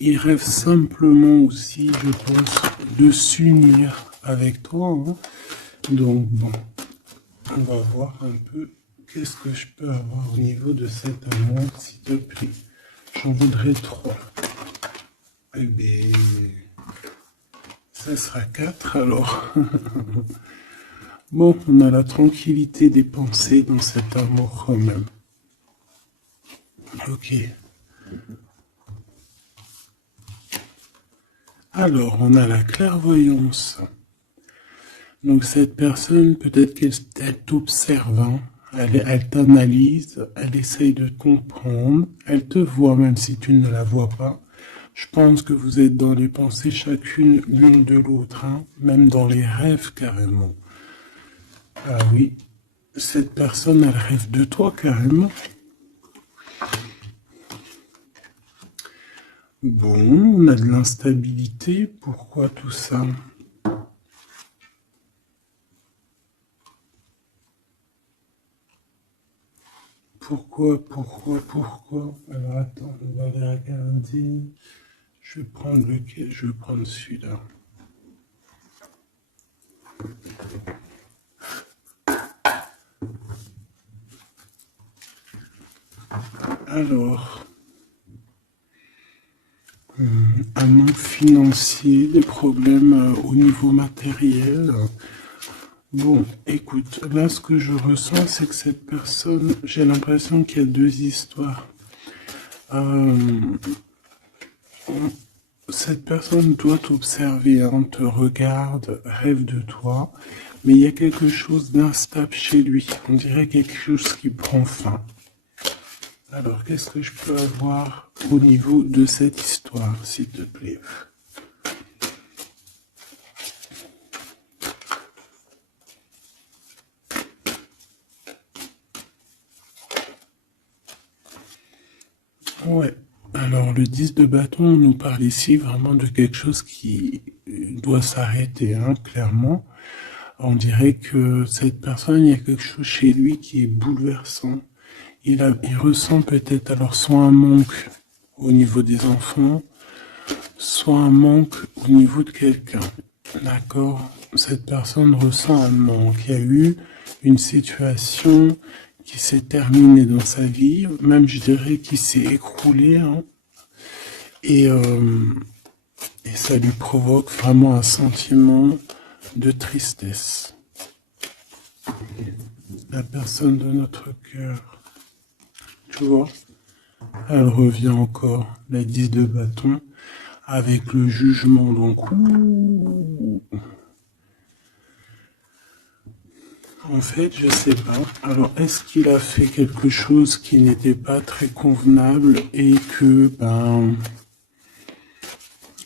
il rêve simplement aussi, je pense, de s'unir avec toi, hein. Donc bon, on va voir un peu qu'est-ce que je peux avoir au niveau de cet amour, s'il te plaît. J'en voudrais 3. Eh bien, ça sera 4 alors. Bon, on a la tranquillité des pensées dans cet amour quand même. Ok. Alors, on a la clairvoyance. Donc cette personne, peut-être qu'elle t'observe, hein. Elle t'analyse, elle essaye de te comprendre, elle te voit même si tu ne la vois pas. Je pense que vous êtes dans les pensées chacune l'une de l'autre, hein, même dans les rêves carrément. Ah oui, cette personne, elle rêve de toi carrément. Bon, on a de l'instabilité, pourquoi tout ça? Pourquoi? Alors attends, on va les regarder. Je vais prendre lequel? Je vais prendre celui-là. Alors, un manque financier, des problèmes au niveau matériel. Bon, écoute, là ce que je ressens, c'est que cette personne, j'ai l'impression qu'il y a deux histoires. Cette personne doit t'observer, hein, te regarde, rêve de toi, mais il y a quelque chose d'instable chez lui. On dirait quelque chose qui prend fin. Alors, qu'est-ce que je peux avoir au niveau de cette histoire, s'il te plaît? Ouais. Alors, le 10 de bâton nous parle ici vraiment de quelque chose qui doit s'arrêter, hein, clairement. On dirait que cette personne, il y a quelque chose chez lui qui est bouleversant. Il ressent peut-être alors soit un manque au niveau des enfants, soit un manque au niveau de quelqu'un. D'accord? Cette personne ressent un manque. Il y a eu une situation qui s'est terminée dans sa vie, même je dirais qui s'est écroulée, hein, et, euh, et ça lui provoque vraiment un sentiment de tristesse. La personne de notre cœur, tu vois, elle revient encore, la 10 de bâton, avec le jugement, donc en fait, je sais pas. Alors, est-ce qu'il a fait quelque chose qui n'était pas très convenable et que,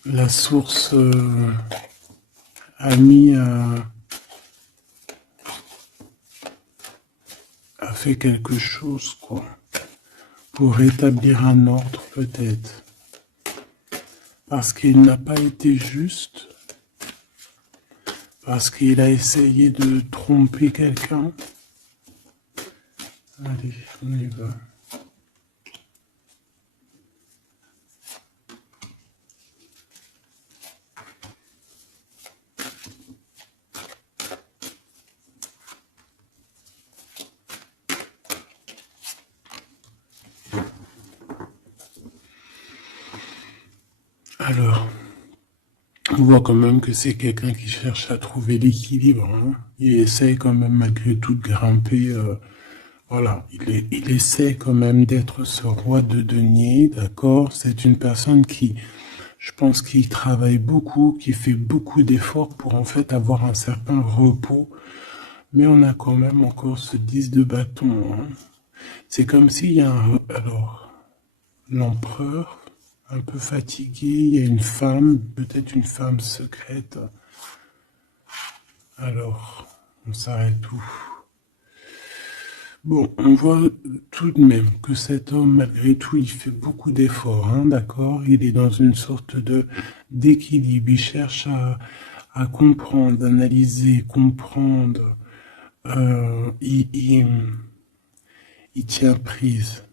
la source a mis a fait quelque chose, quoi, pour rétablir un ordre, peut-être. Parce qu'il n'a pas été juste, parce qu'il a essayé de tromper quelqu'un. Allez, on y va. Alors, on voit quand même que c'est quelqu'un qui cherche à trouver l'équilibre, hein. Il essaye quand même malgré tout de grimper. Voilà, il essaie quand même d'être ce roi de denier, d'accord? C'est une personne qui, je pense, qui travaille beaucoup, qui fait beaucoup d'efforts pour en fait avoir un certain repos. Mais on a quand même encore ce 10 de bâton, hein. C'est comme s'il y a alors, l'empereur, un peu fatigué, il y a une femme, peut-être une femme secrète. Alors, on s'arrête où? Bon, on voit tout de même que cet homme, malgré tout, il fait beaucoup d'efforts, hein, d'accord? Il est dans une sorte de d'équilibre. Il cherche à comprendre, analyser, comprendre. Euh, il, il, il tient prise.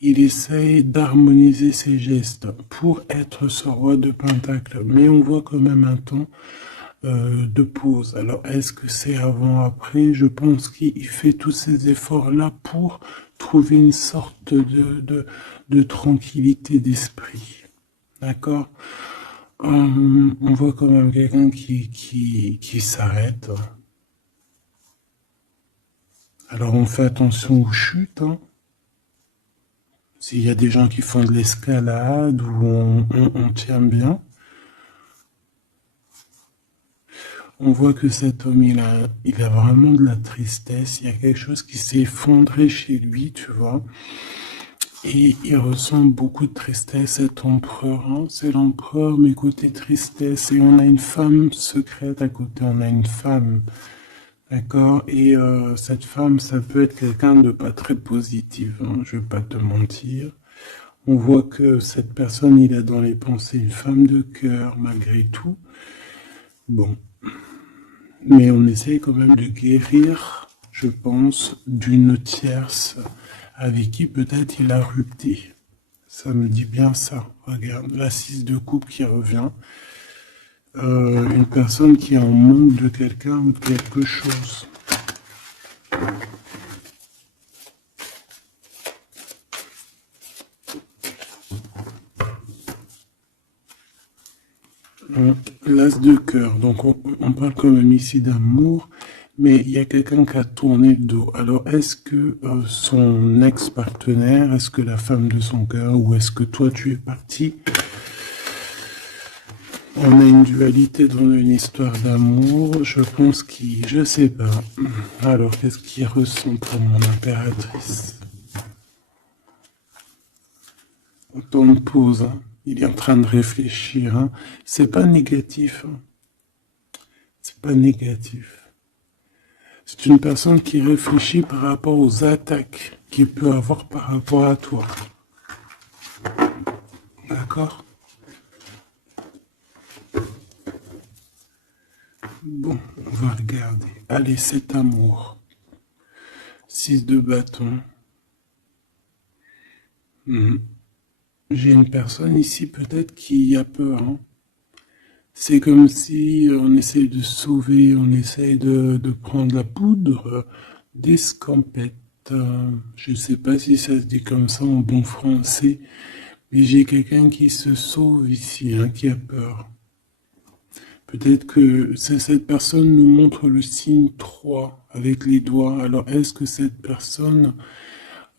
il essaye d'harmoniser ses gestes pour être ce roi de Pentacle. Mais on voit quand même un temps de pause. Alors, est-ce que c'est avant, après? Je pense qu'il fait tous ces efforts-là pour trouver une sorte de tranquillité d'esprit. D'accord? On voit quand même quelqu'un qui s'arrête. Alors, on fait attention aux chutes, hein. S'il y a des gens qui font de l'escalade où on tient bien, on voit que cet homme, il a vraiment de la tristesse. Il y a quelque chose qui s'est effondré chez lui, tu vois. Et il ressent beaucoup de tristesse, cet empereur, hein. C'est l'empereur, mais côté tristesse. Et on a une femme secrète à côté, on a une femme. D'accord? Et cette femme, ça peut être quelqu'un de pas très positif, hein, je vais pas te mentir. On voit que cette personne, il a dans les pensées une femme de cœur, malgré tout. Bon. Mais on essaie quand même de guérir, je pense, d'une tierce avec qui peut-être il a rupté. Ça me dit bien ça. Regarde, la 6 de coupe qui revient. Une personne qui est en manque de quelqu'un ou de quelque chose. L'as de cœur. Donc on parle quand même ici d'amour, mais il y a quelqu'un qui a tourné le dos. Alors est-ce que son ex-partenaire, est-ce que la femme de son cœur, ou est-ce que toi tu es parti? On a une dualité dans une histoire d'amour, je pense je sais pas. Alors qu'est-ce qu'il ressent pour mon impératrice? Autant de pause, hein. Il est en train de réfléchir, hein. C'est pas négatif, hein. C'est pas négatif. C'est une personne qui réfléchit par rapport aux attaques qu'il peut avoir par rapport à toi. D'accord? Bon, on va regarder. Allez, cet amour. 6 de bâton. J'ai une personne ici peut-être qui a peur, hein. C'est comme si on essaye de sauver, on essaye de prendre la poudre d'escampette. Je ne sais pas si ça se dit comme ça en bon français, mais j'ai quelqu'un qui se sauve ici, hein, qui a peur. Peut-être que cette personne nous montre le signe 3 avec les doigts. Alors est-ce que cette personne,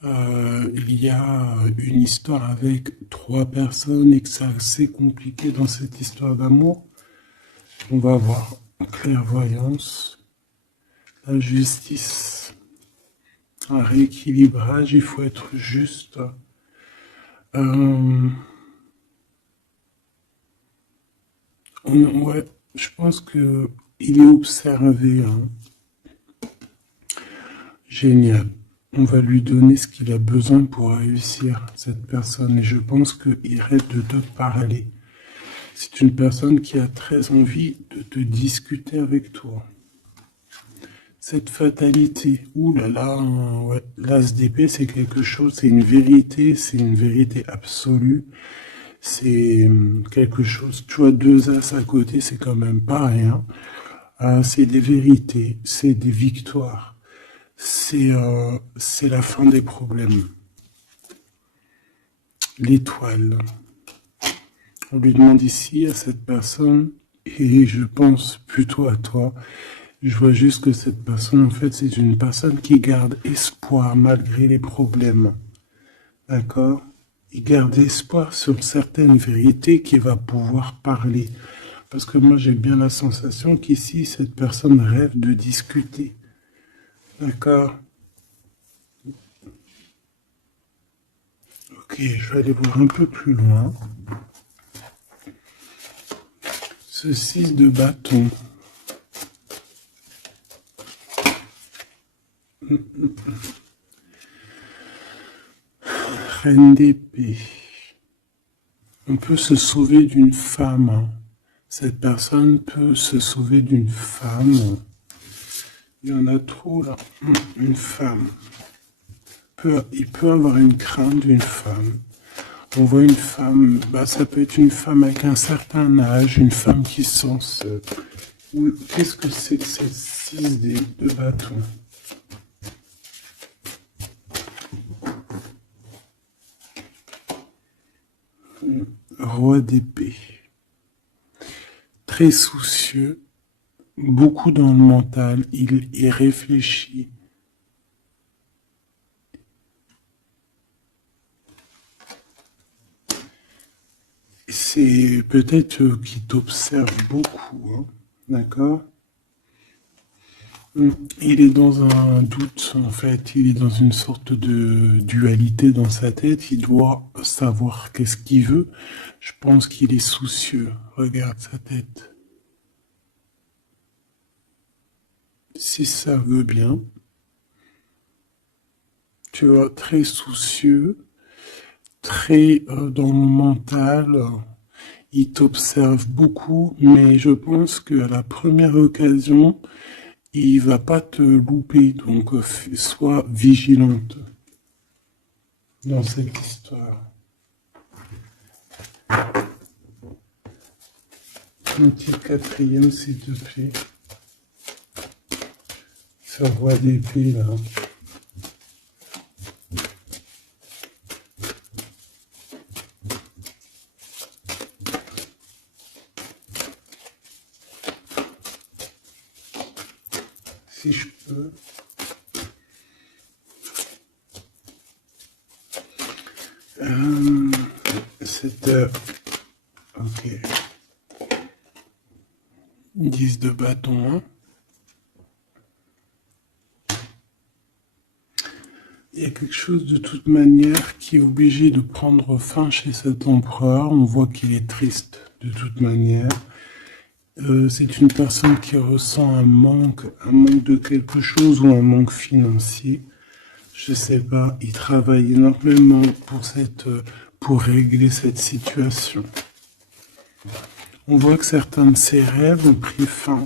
il y a une histoire avec 3 personnes et que c'est assez compliqué dans cette histoire d'amour? On va voir. Clairvoyance, la justice, un rééquilibrage, il faut être juste. Ouais, je pense que il est observé, hein. Génial. On va lui donner ce qu'il a besoin pour réussir, cette personne. Et je pense qu'il reste de te parler. C'est une personne qui a très envie de te discuter avec toi. Cette fatalité, ouh là là, ouais, l'as d'épée, c'est quelque chose, c'est une vérité absolue. C'est quelque chose, tu vois, 2 as à côté, c'est quand même pas rien. C'est des vérités, c'est des victoires. C'est la fin des problèmes. L'étoile. On lui demande ici à cette personne, et je pense plutôt à toi, je vois juste que cette personne, en fait, c'est une personne qui garde espoir malgré les problèmes. D'accord? Il garde espoir sur certaines vérités qu'il va pouvoir parler. Parce que moi, j'ai bien la sensation qu'ici, cette personne rêve de discuter. D'accord? Ok, je vais aller voir un peu plus loin. Ce 6 de bâton. Reine d'épée. On peut se sauver d'une femme, hein. Cette personne peut se sauver d'une femme. Il y en a trop là. Une femme. il peut avoir une crainte d'une femme. On voit une femme, ça peut être une femme avec un certain âge, une femme qui se sent seule. Qu'est-ce que c'est que cette 6 de bâton? Roi d'épée. Très soucieux, beaucoup dans le mental, il réfléchit. C'est peut-être qu'il t'observe beaucoup, hein, d'accord? Il est dans un doute, en fait, il est dans une sorte de dualité dans sa tête, il doit savoir qu'est-ce qu'il veut. Je pense qu'il est soucieux, regarde sa tête. Si ça veut bien, tu vois, très soucieux, très dans le mental, il t'observe beaucoup, mais je pense qu'à la première occasion, il va pas te louper, donc sois vigilante dans cette histoire. Un petit quatrième, s'il te plaît. Ce roi d'épée, là. Si je peux. Cette... ok. 10 de bâton, hein. Il y a quelque chose de toute manière qui est obligé de prendre fin chez cet empereur. On voit qu'il est triste de toute manière. C'est une personne qui ressent un manque de quelque chose ou un manque financier. Je sais pas, il travaille énormément pour régler cette situation. On voit que certains de ses rêves ont pris fin.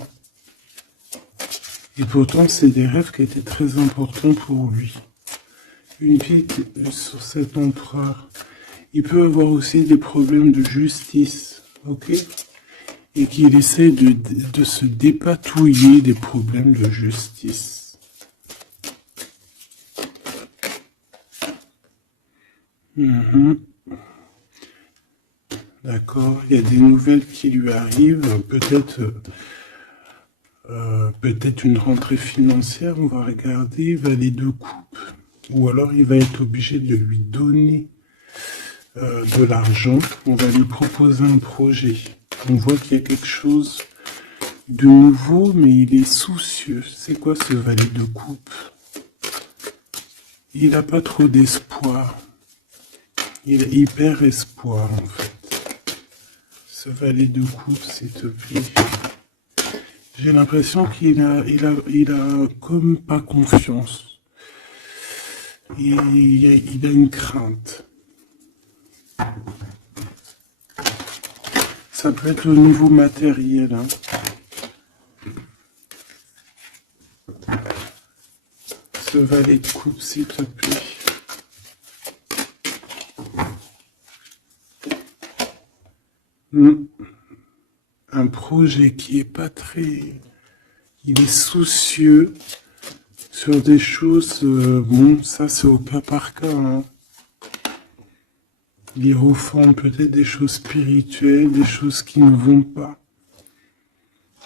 Et pourtant, c'est des rêves qui étaient très importants pour lui. Une pique sur cet empereur. Il peut avoir aussi des problèmes de justice, ok? Et qu'il essaie de se dépatouiller des problèmes de justice. D'accord, il y a des nouvelles qui lui arrivent, peut-être une rentrée financière, on va regarder, valet de coupe, ou alors il va être obligé de lui donner de l'argent, on va lui proposer un projet. On voit qu'il y a quelque chose de nouveau, mais il est soucieux. C'est quoi ce valet de coupe? Il n'a pas trop d'espoir. Il a hyper espoir, en fait. Ce valet de coupe, s'il te plaît. J'ai l'impression qu'il a comme pas confiance. Il a une crainte. Ça peut être au niveau matériel, hein. Ce valet de coupe, s'il te plaît. Un projet qui est pas très... Il est soucieux sur des choses... bon, ça c'est au cas par cas, hein. Il reforme peut-être des choses spirituelles, des choses qui ne vont pas.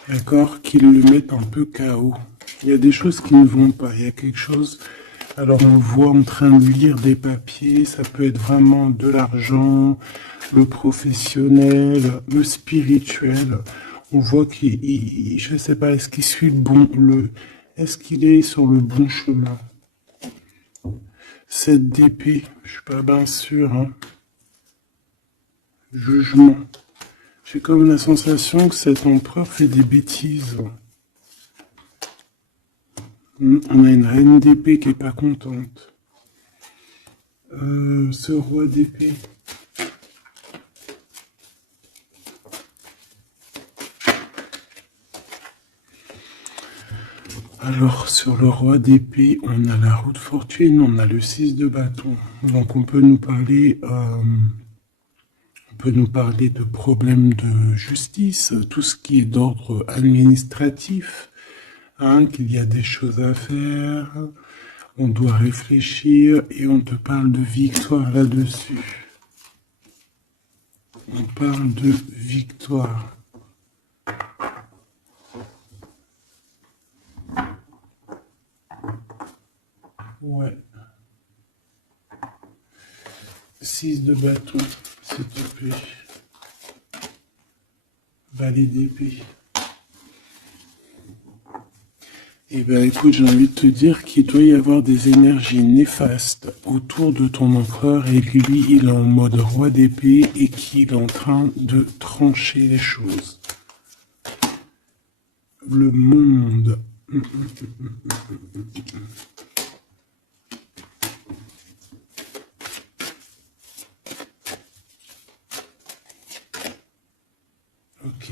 D'accord? Qui le mettent un peu KO. Il y a des choses qui ne vont pas. Il y a quelque chose... Alors on le voit en train de lire des papiers, ça peut être vraiment de l'argent, le professionnel, le spirituel. On voit qu'il, je sais pas, est-ce qu'il suit est-ce qu'il est sur le bon chemin? Cette d'épée, je suis pas bien sûr, hein. Jugement. J'ai comme la sensation que cet empereur fait des bêtises. On a une reine d'épée qui est pas contente. Ce roi d'épée. Alors, sur le roi d'épée, on a la roue de fortune, on a le 6 de bâton. Donc, on peut nous parler de problèmes de justice, tout ce qui est d'ordre administratif, hein, qu'il y a des choses à faire, on doit réfléchir et on te parle de victoire là-dessus. On parle de victoire. Ouais. 6 de bâton, s'il te plaît. Valet d'épée. Eh bien, écoute, j'ai envie de te dire qu'il doit y avoir des énergies néfastes autour de ton empereur et que lui, il est en mode roi d'épée et qu'il est en train de trancher les choses. Le monde. Ok.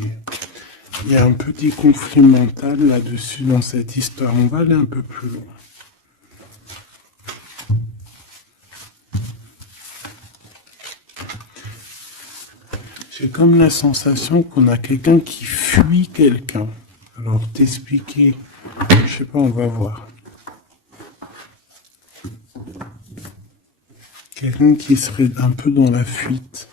Il y a un petit conflit mental là-dessus dans cette histoire. On va aller un peu plus loin. J'ai comme la sensation qu'on a quelqu'un qui fuit quelqu'un. Alors, t'expliquer, je sais pas, on va voir. Quelqu'un qui serait un peu dans la fuite.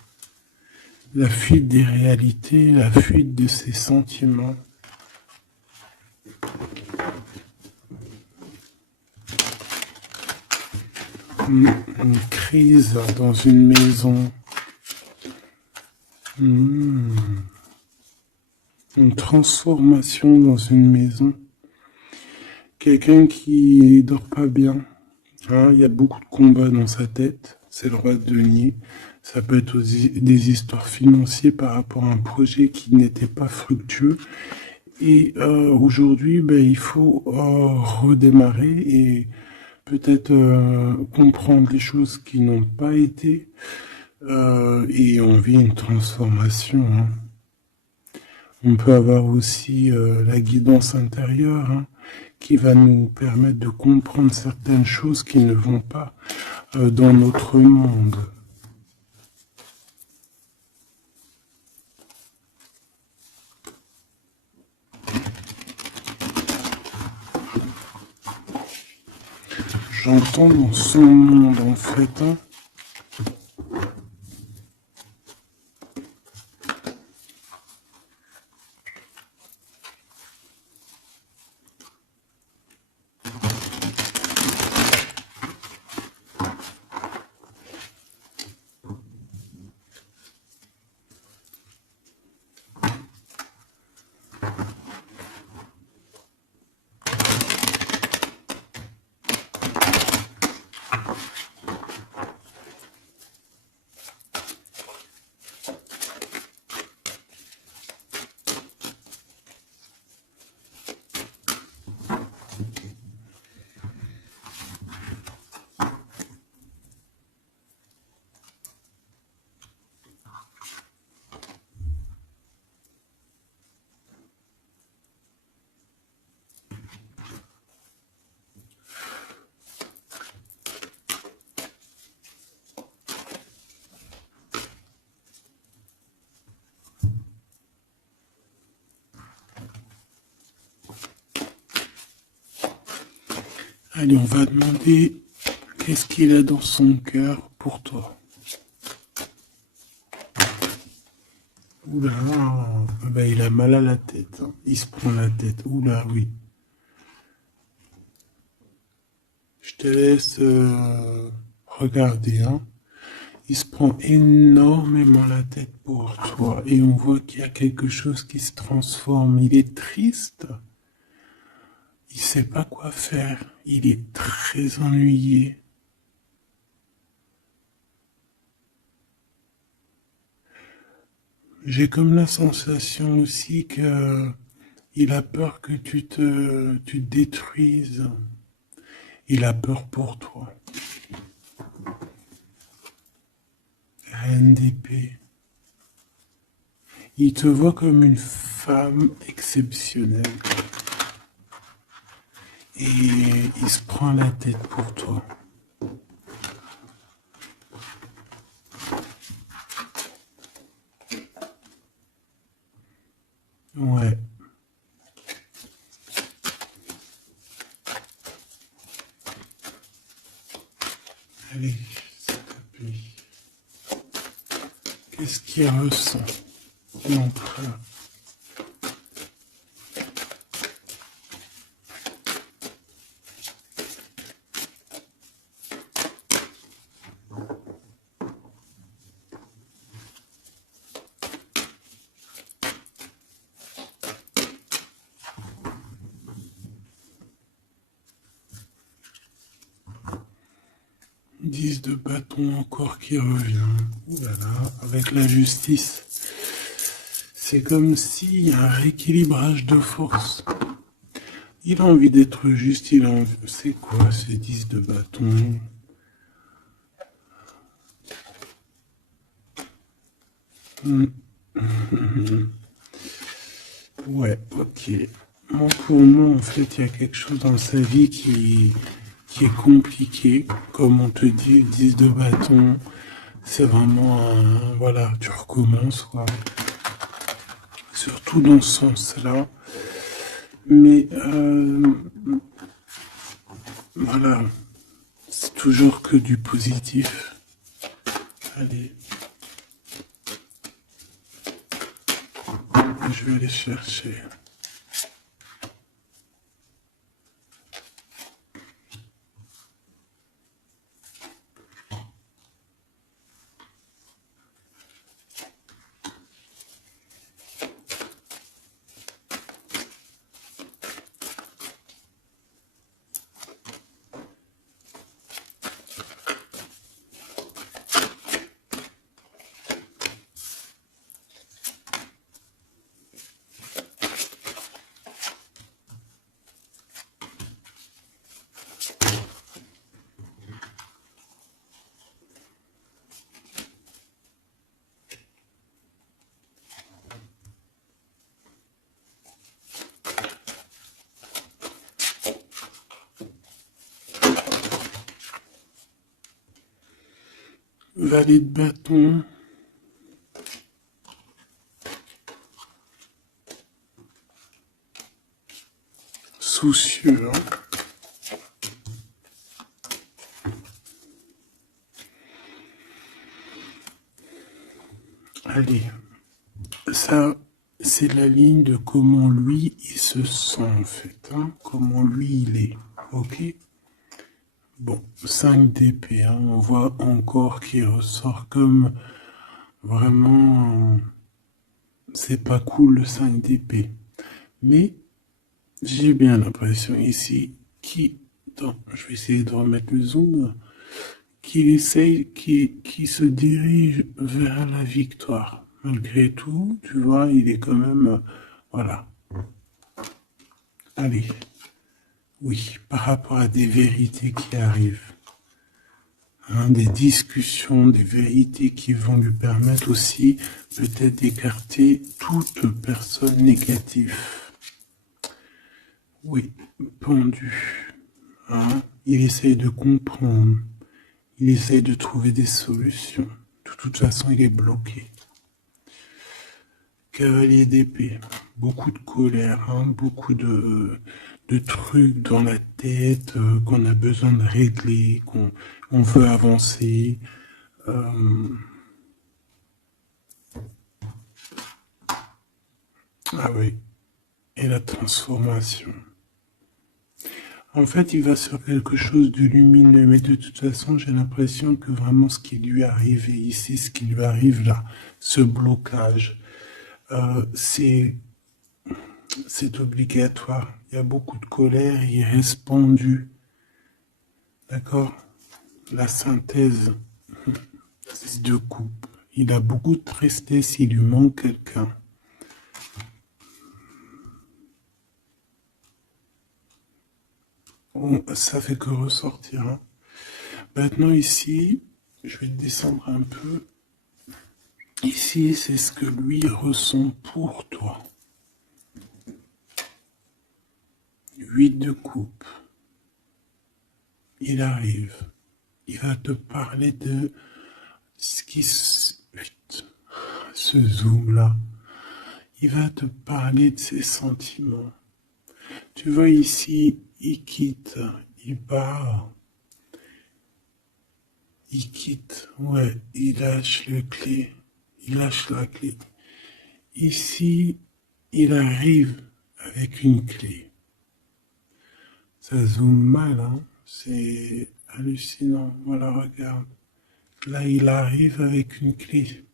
La fuite des réalités, la fuite de ses sentiments. Une crise dans une maison. Une transformation dans une maison. Quelqu'un qui dort pas bien. Hein, il y a beaucoup de combats dans sa tête. C'est le roi de denier. Ça peut être aussi des histoires financières par rapport à un projet qui n'était pas fructueux. Et aujourd'hui, ben, il faut redémarrer et peut-être comprendre les choses qui n'ont pas été. Et on vit une transformation. Hein. On peut avoir aussi la guidance intérieure, hein, qui va nous permettre de comprendre certaines choses qui ne vont pas dans notre monde. J'entends dans son monde en fait. Hein. Allez, on va demander qu'est-ce qu'il a dans son cœur pour toi. Oula, ben, il a mal à la tête. Hein. Il se prend la tête. Oula, oui. Je te laisse regarder. Hein. Il se prend énormément la tête pour toi. Et on voit qu'il y a quelque chose qui se transforme. Il est triste. Il sait pas quoi faire. Il est très ennuyé. J'ai comme la sensation aussi que il a peur que tu te détruises. Il a peur pour toi. Reine d'épée. Il te voit comme une femme exceptionnelle. et il se prend la tête pour toi. Ouais. Allez, s'il te plaît. Qu'est-ce qu'il ressent, l'empereur? Dix de bâton encore qui revient. Ouh là là, avec la justice. C'est comme s'il y a un rééquilibrage de force. Il a envie d'être juste, il a envie... C'est quoi ces 10 de bâton? Ouais, ok. Moi, pour moi, en fait, il y a quelque chose dans sa vie qui est compliqué. Comme on te dit, 10 de bâton, c'est vraiment un... Voilà, tu recommences, quoi. Surtout dans ce sens-là. Mais, voilà, c'est toujours que du positif. Allez. Je vais aller chercher. Valet de bâton. Soucieux. Hein. Allez. Ça, c'est la ligne de comment lui, il se sent en fait. Hein, comment lui, il est. Ok. Bon, 5 d'épée. Hein, on voit encore qu'il ressort comme vraiment... C'est pas cool le 5 d'épée. Mais j'ai bien l'impression ici je vais essayer de remettre le zoom, qu'il essaye, qui se dirige vers la victoire. Malgré tout, tu vois, il est quand même, voilà. Allez, oui, par rapport à des vérités qui arrivent, hein, des discussions, des vérités qui vont lui permettre aussi peut-être d'écarter toute personne négative. Oui, pendu. Hein, il essaye de comprendre. Il essaye de trouver des solutions. De toute façon, il est bloqué. Cavalier d'épée. Beaucoup de colère, hein, beaucoup de trucs dans la tête qu'on a besoin de régler, qu'on veut avancer. Ah oui. Et la transformation. En fait, il va sur quelque chose de lumineux, mais de toute façon, j'ai l'impression que vraiment ce qui lui arrive ici, ce qui lui arrive là, ce blocage, c'est obligatoire. Il y a beaucoup de colère, il reste pendu. D'accord? La synthèse, 6 de coupe. Il a beaucoup de tristesse, il lui manque quelqu'un. Bon, ça fait que ressortir. Hein. Maintenant ici, je vais descendre un peu. Ici, c'est ce que lui ressent pour toi. 8 de coupe. il arrive. Il va te parler de ce qui ce zoom-là. Il va te parler de ses sentiments. Tu vois ici, il quitte, il part. Il quitte, ouais, il lâche le clé. Il lâche la clé. Ici, il arrive avec une clé. Ça zoome mal, hein. C'est hallucinant. Voilà, regarde. Là, il arrive avec une clé.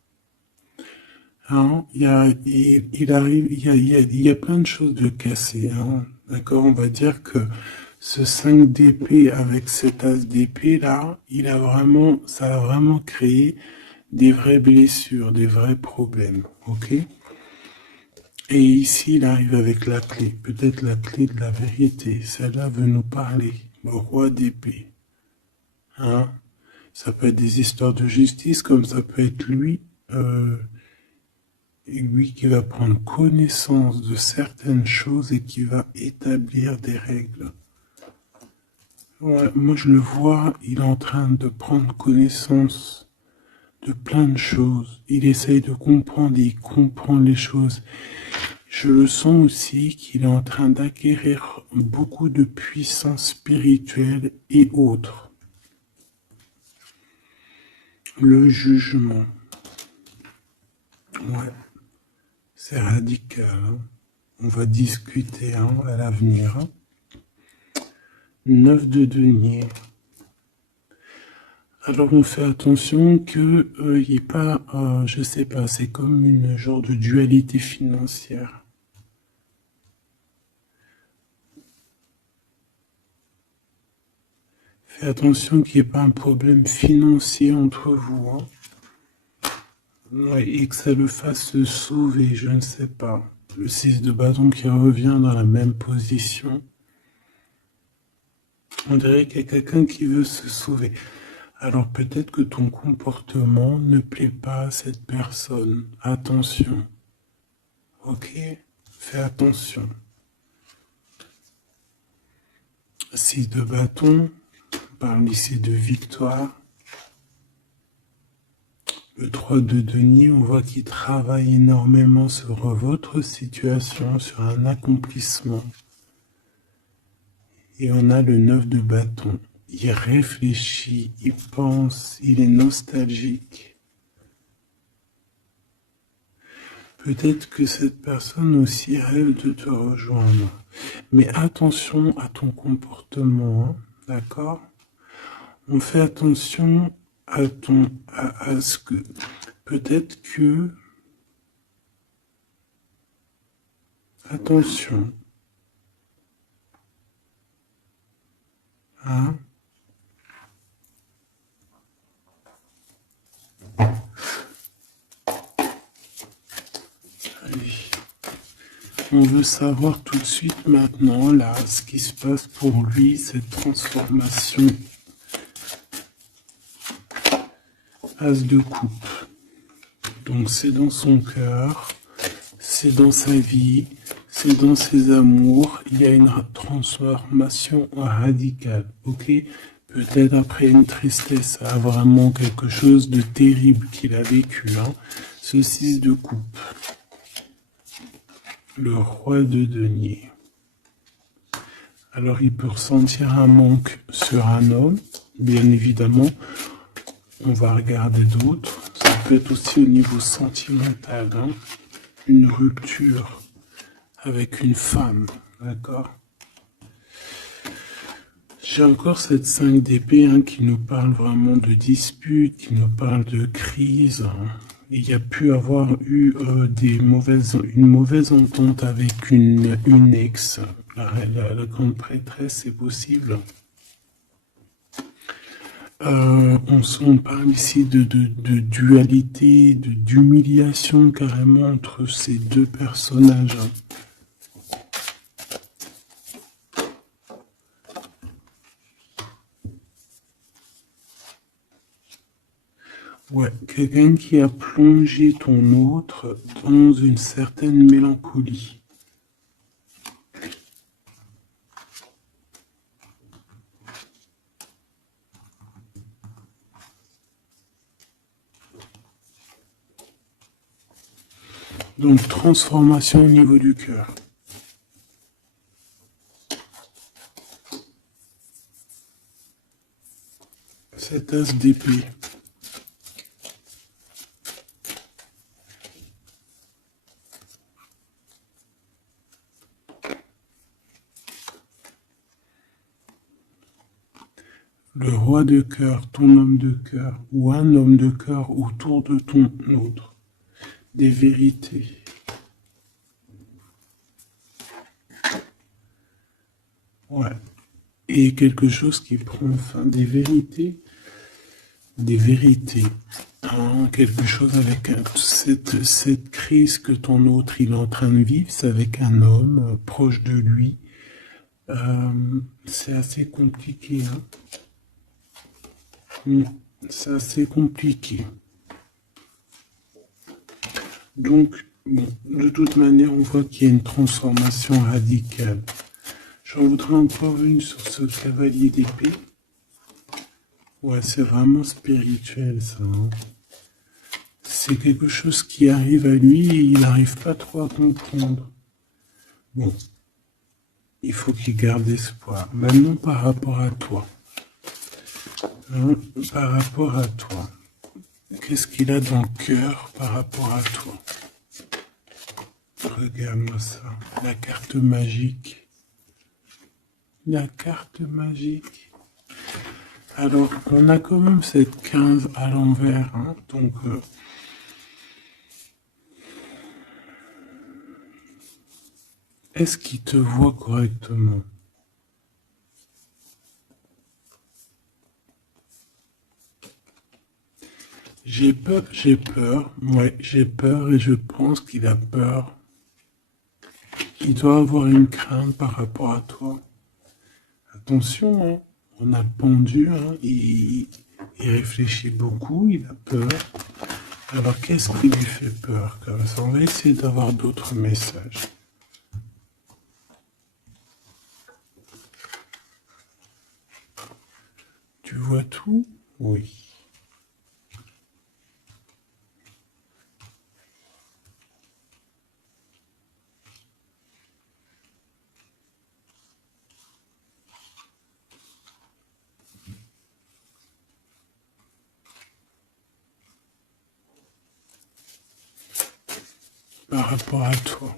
Hein, il arrive, il y a plein de choses de cassées. Hein. D'accord, on va dire que ce 5 d'épée avec cet as d'épée là, ça a vraiment créé des vraies blessures, des vrais problèmes. Ok. Et ici, il arrive avec la clé, peut-être la clé de la vérité. Celle-là veut nous parler. Le roi d'épée. Hein, ça peut être des histoires de justice, comme ça peut être lui. Et lui qui va prendre connaissance de certaines choses et qui va établir des règles. Ouais, moi je le vois, il est en train de prendre connaissance de plein de choses. Il essaye de comprendre et il comprend les choses. Je le sens aussi qu'il est en train d'acquérir beaucoup de puissance spirituelle et autres. Le jugement. Ouais. C'est radical. Hein. On va discuter hein, à l'avenir. Hein. 9 de denier. Alors on fait attention que il n'y ait pas, je sais pas, c'est comme une genre de dualité financière. Fais attention qu'il n'y ait pas un problème financier entre vous. Hein. Ouais, et que ça le fasse se sauver, je ne sais pas. Le 6 de bâton qui revient dans la même position. On dirait qu'il y a quelqu'un qui veut se sauver. Alors peut-être que ton comportement ne plaît pas à cette personne. Attention. Ok? Fais attention. 6 de bâton. On parle ici de victoire. Le 3 de denier, on voit qu'il travaille énormément sur votre situation, sur un accomplissement. Et on a le 9 de bâton. Il réfléchit, il pense, il est nostalgique. Peut-être que cette personne aussi rêve de te rejoindre. Mais attention à ton comportement, hein, d'accord? On fait attention à ce que peut-être que attention. Hein? Allez. On veut savoir tout de suite maintenant, là, ce qui se passe pour lui, cette transformation. As de coupe. Donc c'est dans son cœur, c'est dans sa vie, c'est dans ses amours. Il y a une transformation radicale, ok? Peut-être après une tristesse, vraiment quelque chose de terrible qu'il a vécu. Hein. Ce 6 de coupe. Le roi de denier. Alors il peut ressentir un manque sur un homme, bien évidemment. On va regarder d'autres. Ça peut être aussi au niveau sentimental, hein, une rupture avec une femme, d'accord? J'ai encore cette 5 d'épée hein, qui nous parle vraiment de dispute, qui nous parle de crise. Hein. Il y a pu avoir eu une mauvaise entente avec une ex. La grande prêtresse, c'est possible. On parle ici de dualité, d'humiliation carrément entre ces deux personnages. Ouais, quelqu'un qui a plongé ton autre dans une certaine mélancolie. Donc, transformation au niveau du cœur. Cet as d'épée. Le roi de cœur, ton homme de cœur, ou un homme de cœur autour de ton autre. Des vérités. Ouais. Et quelque chose qui prend fin. Des vérités. Des vérités. Hein, quelque chose avec cette crise que ton autre il est en train de vivre, c'est avec un homme proche de lui. C'est assez compliqué. Hein. C'est assez compliqué. Donc, bon, de toute manière, on voit qu'il y a une transformation radicale. J'en voudrais encore une sur ce cavalier d'épée. Ouais, c'est vraiment spirituel, ça. Hein. C'est quelque chose qui arrive à lui et il n'arrive pas trop à comprendre. Bon, il faut qu'il garde espoir. Maintenant, par rapport à toi. Hein, par rapport à toi. Qu'est-ce qu'il a dans le cœur par rapport à toi? Regarde-moi ça. La carte magique. La carte magique. Alors, on a quand même cette 15 à l'envers. Hein, donc, est-ce qu'il te voit correctement? J'ai peur, ouais, j'ai peur et je pense qu'il a peur. Il doit avoir une crainte par rapport à toi. Attention, hein, on a le pendu, hein, il réfléchit beaucoup, il a peur. Alors qu'est-ce qui lui fait peur comme ça? On va essayer d'avoir d'autres messages. Tu vois tout? Oui. Par rapport à toi.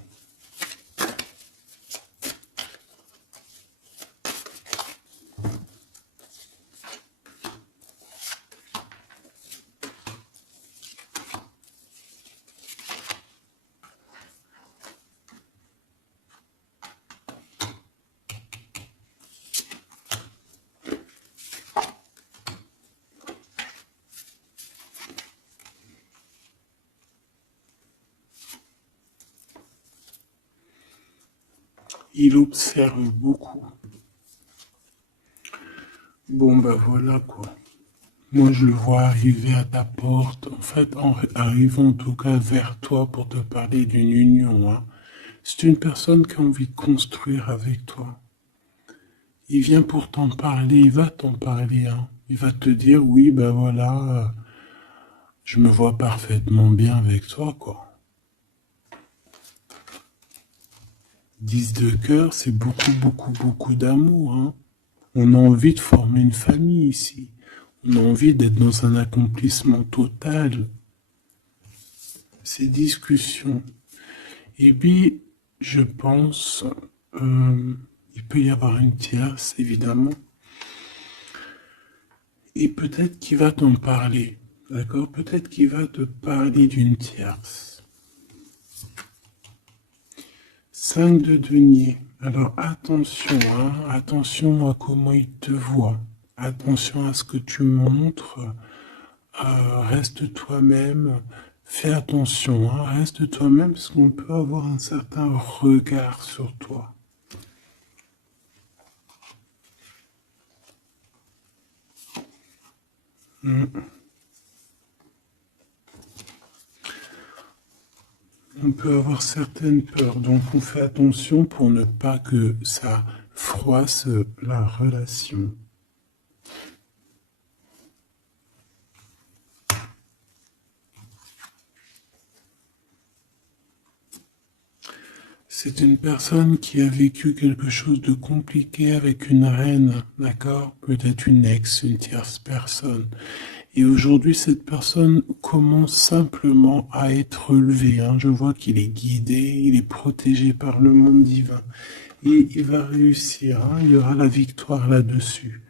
Il observe beaucoup. Bon, ben voilà quoi. Moi, je le vois arriver à ta porte, en fait, en arrivant en tout cas vers toi pour te parler d'une union. Hein. C'est une personne qui a envie de construire avec toi. Il vient pour t'en parler, il va t'en parler. Hein. Il va te dire, oui, ben voilà, je me vois parfaitement bien avec toi, quoi. 10 de cœur, c'est beaucoup, beaucoup, beaucoup d'amour. Hein. On a envie de former une famille ici. On a envie d'être dans un accomplissement total. Ces discussions. Et puis, je pense, il peut y avoir une tierce, évidemment. Et peut-être qu'il va t'en parler. D'accord? Peut-être qu'il va te parler d'une tierce. 5 de denier. Alors attention, hein, attention à comment il te voit. Attention à ce que tu montres. Reste toi-même. Fais attention, hein, reste toi-même parce qu'on peut avoir un certain regard sur toi. On peut avoir certaines peurs, donc on fait attention pour ne pas que ça froisse la relation. C'est une personne qui a vécu quelque chose de compliqué avec une reine, d'accord? Peut-être une ex, une tierce personne. Et aujourd'hui, cette personne commence simplement à être relevée, hein. Je vois qu'il est guidé, il est protégé par le monde divin. Et il va réussir, hein. Il y aura la victoire là-dessus.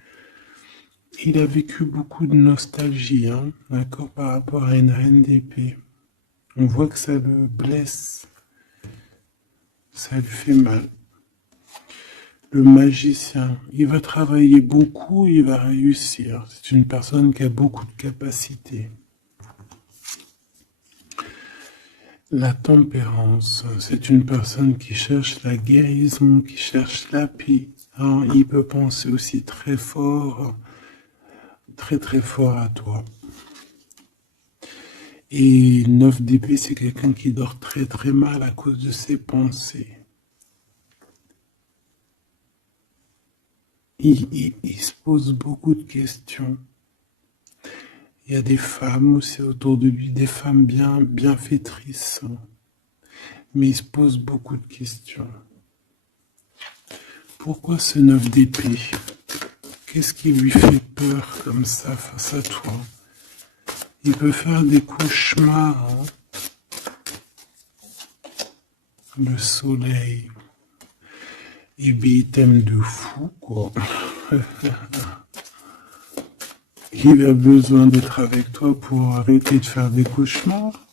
Il a vécu beaucoup de nostalgie, hein, d'accord, par rapport à une reine d'épée. On voit que ça le blesse, ça lui fait mal. Le magicien, il va travailler beaucoup, il va réussir. C'est une personne qui a beaucoup de capacités. La tempérance, c'est une personne qui cherche la guérison, qui cherche la paix. Hein, il peut penser aussi très fort, très très fort à toi. Et 9 d'épée, c'est quelqu'un qui dort très très mal à cause de ses pensées. Il se pose beaucoup de questions. Il y a des femmes aussi autour de lui, des femmes bienfaitrices. Mais il se pose beaucoup de questions. Pourquoi ce 9 d'épée? Qu'est-ce qui lui fait peur comme ça face à toi? Il peut faire des cauchemars. Hein. Le soleil. Et bien, il t'aime de fou, quoi. Il a besoin d'être avec toi pour arrêter de faire des cauchemars.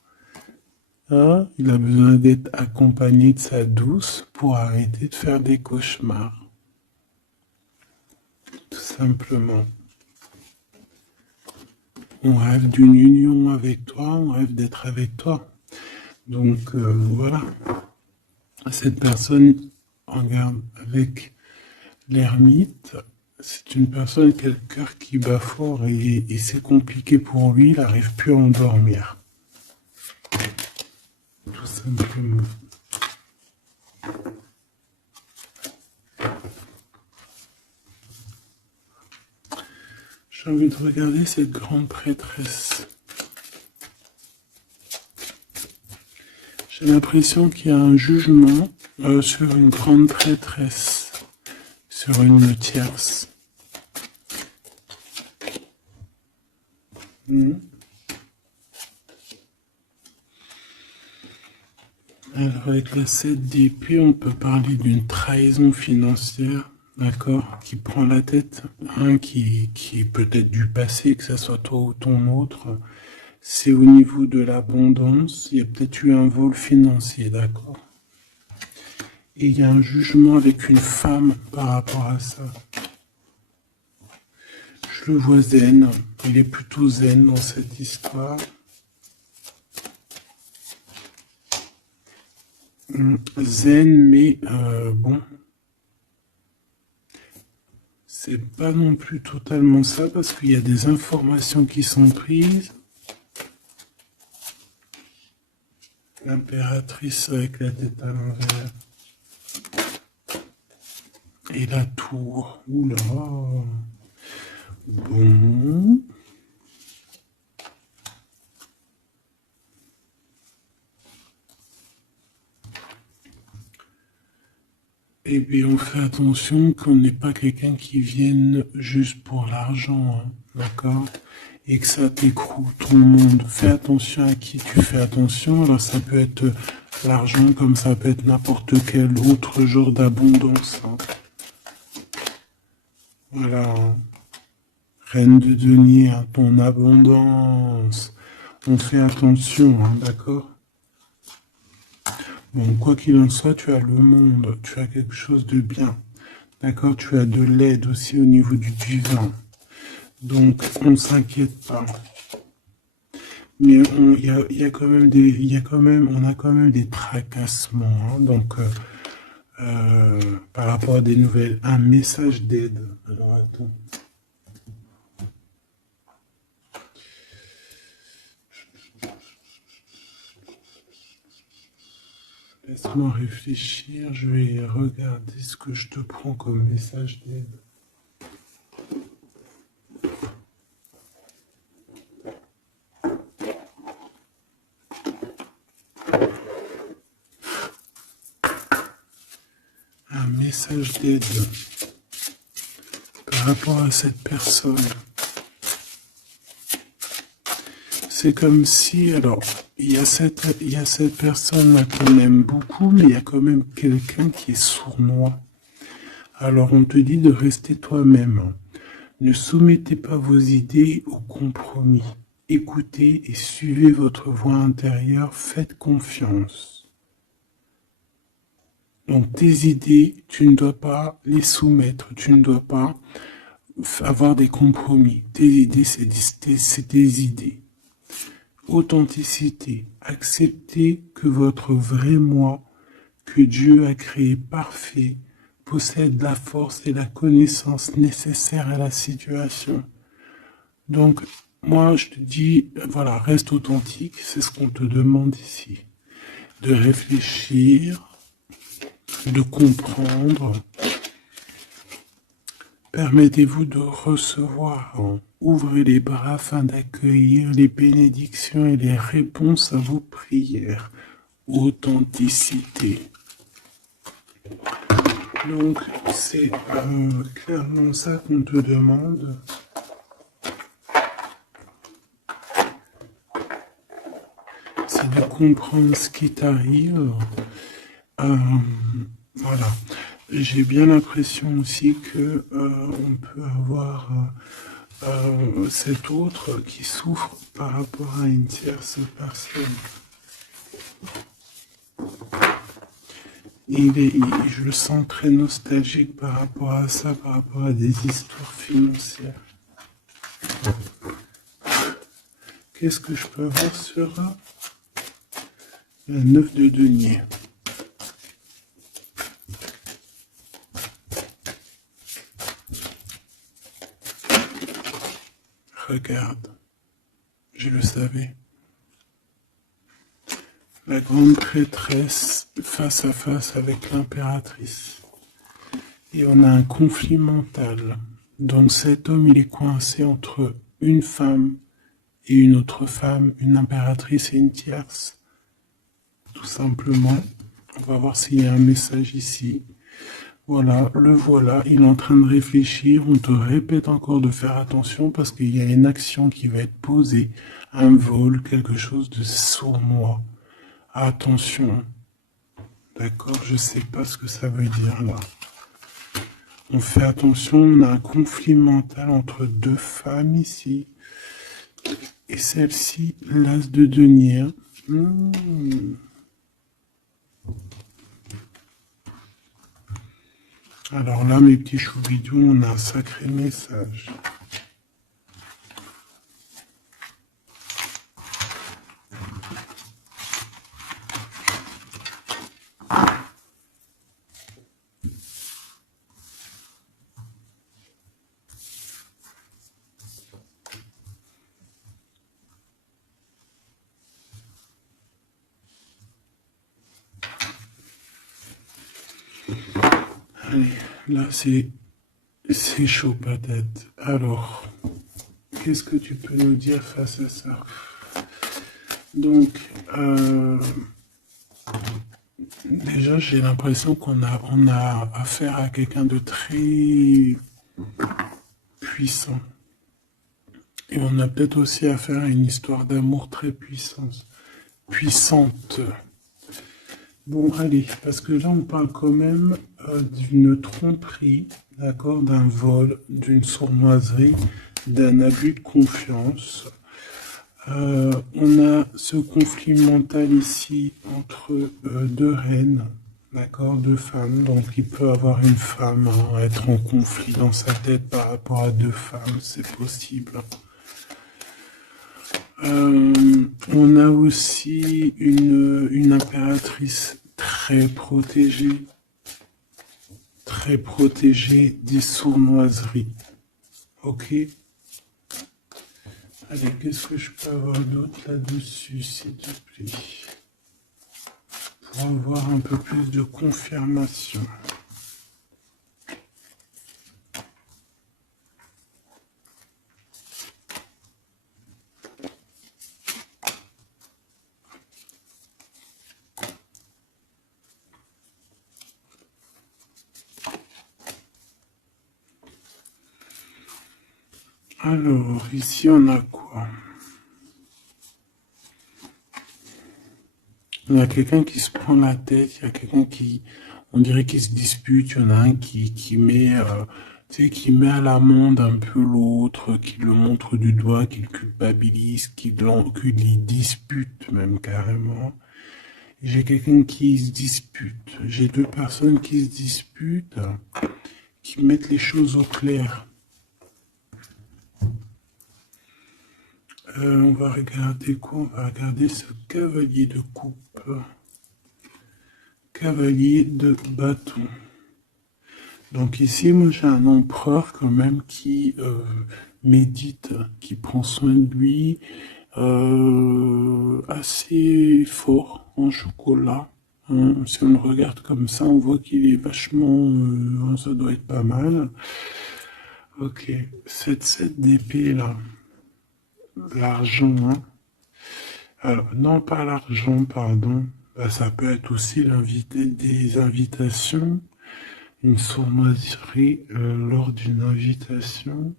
Hein? Il a besoin d'être accompagné de sa douce pour arrêter de faire des cauchemars. Tout simplement. On rêve d'une union avec toi, on rêve d'être avec toi. Donc voilà. Cette personne, regarde, avec l'ermite, c'est une personne qui a le cœur qui bat fort et c'est compliqué pour lui, il n'arrive plus à endormir. Tout simplement. J'ai envie de regarder cette grande prêtresse. J'ai l'impression qu'il y a un jugement sur une grande prêtresse, sur une tierce. Alors avec la 7 d'épée, on peut parler d'une trahison financière, d'accord, qui prend la tête, hein, qui est peut-être du passé, que ce soit toi ou ton autre. C'est au niveau de l'abondance, il y a peut-être eu un vol financier, d'accord. Et il y a un jugement avec une femme par rapport à ça. Je le vois zen, il est plutôt zen dans cette histoire. Zen, mais bon, c'est pas non plus totalement ça parce qu'il y a des informations qui sont prises. L'impératrice avec la tête à l'envers. Et la tour. Oula. Bon. Eh bien, on fait attention qu'on n'ait pas quelqu'un qui vienne juste pour l'argent, hein, d'accord? Et que ça t'écroule ton monde. Fais attention à qui tu fais attention. Alors, ça peut être l'argent comme ça peut être n'importe quel autre genre d'abondance. Hein. Voilà. Hein. Reine de denier, hein, ton abondance. On fait attention, hein, d'accord? Bon, quoi qu'il en soit, tu as le monde, tu as quelque chose de bien. D'accord? Tu as de l'aide aussi au niveau du divin. Donc, on ne s'inquiète pas. Mais il y a quand même on a quand même des tracassements. Hein, donc, par rapport à des nouvelles, un message d'aide. Alors, attends. Laisse-moi réfléchir, je vais regarder ce que je te prends comme message d'aide. message d'aide par rapport à cette personne. C'est comme si, alors, il y a cette personne-là qu'on aime beaucoup, mais il y a quand même quelqu'un qui est sournois. Alors, on te dit de rester toi-même. Ne soumettez pas vos idées au compromis. Écoutez et suivez votre voix intérieure, faites confiance. Donc, tes idées, tu ne dois pas les soumettre, tu ne dois pas avoir des compromis. Tes idées, c'est tes idées. Authenticité. Acceptez que votre vrai moi, que Dieu a créé parfait, possède la force et la connaissance nécessaires à la situation. Donc, moi, je te dis, voilà, reste authentique, c'est ce qu'on te demande ici. De réfléchir, de comprendre. Permettez-vous de recevoir. Ouvrez les bras afin d'accueillir les bénédictions et les réponses à vos prières. Authenticité. Donc, c'est clairement ça qu'on te demande. C'est de comprendre ce qui t'arrive. Voilà. J'ai bien l'impression aussi que on peut avoir cet autre qui souffre par rapport à une tierce personne. Je le sens très nostalgique par rapport à ça, par rapport à des histoires financières. Qu'est-ce que je peux voir sur la 9 de denier? Regarde, je le savais. La grande prêtresse face à face avec l'impératrice. Et on a un conflit mental. Donc cet homme, il est coincé entre une femme et une autre femme, une impératrice et une tierce. Tout simplement. On va voir s'il y a un message ici. Voilà, le voilà, il est en train de réfléchir. On te répète encore de faire attention parce qu'il y a une action qui va être posée. Un vol, quelque chose de sournois. Attention. D'accord, je sais pas ce que ça veut dire là. On fait attention, on a un conflit mental entre deux femmes ici. Et celle-ci, l'as de denier. Alors là, mes petits choubidous, on a un sacré message. Allez, là, c'est chaud patate. Alors, qu'est-ce que tu peux nous dire face à ça? Donc, déjà, j'ai l'impression qu'on a affaire à quelqu'un de très puissant. Et on a peut-être aussi affaire à une histoire d'amour très puissante. Bon, allez, parce que là, on parle quand même d'une tromperie, d'accord, d'un vol, d'une sournoiserie, d'un abus de confiance. On a ce conflit mental ici entre deux reines, d'accord, deux femmes. Donc, il peut avoir une femme, être en conflit dans sa tête par rapport à deux femmes, c'est possible. On a aussi une impératrice très protégée des sournoiseries. Ok? Allez, qu'est-ce que je peux avoir d'autre là-dessus, s'il te plaît? Pour avoir un peu plus de confirmation. Alors, ici, on a quoi? Il y a quelqu'un qui se prend la tête, il y a quelqu'un qui, on dirait qu'il se dispute, il y en a un qui met, tu sais, qui met à l'amende un peu l'autre, qui le montre du doigt, qui le culpabilise, qui les dispute même carrément. J'ai quelqu'un qui se dispute. J'ai deux personnes qui se disputent, qui mettent les choses au clair. On va regarder quoi? On va regarder ce cavalier de coupe. Cavalier de bâton. Donc ici, moi j'ai un empereur quand même qui médite, qui prend soin de lui, assez fort en chocolat. Hein. Si on le regarde comme ça, on voit qu'il est vachement... ça doit être pas mal. Ok, cette 7 d'épée là, l'argent, hein. Alors, non pas l'argent, pardon. Bah, ça peut être aussi des invitations, une sournoiserie lors d'une invitation.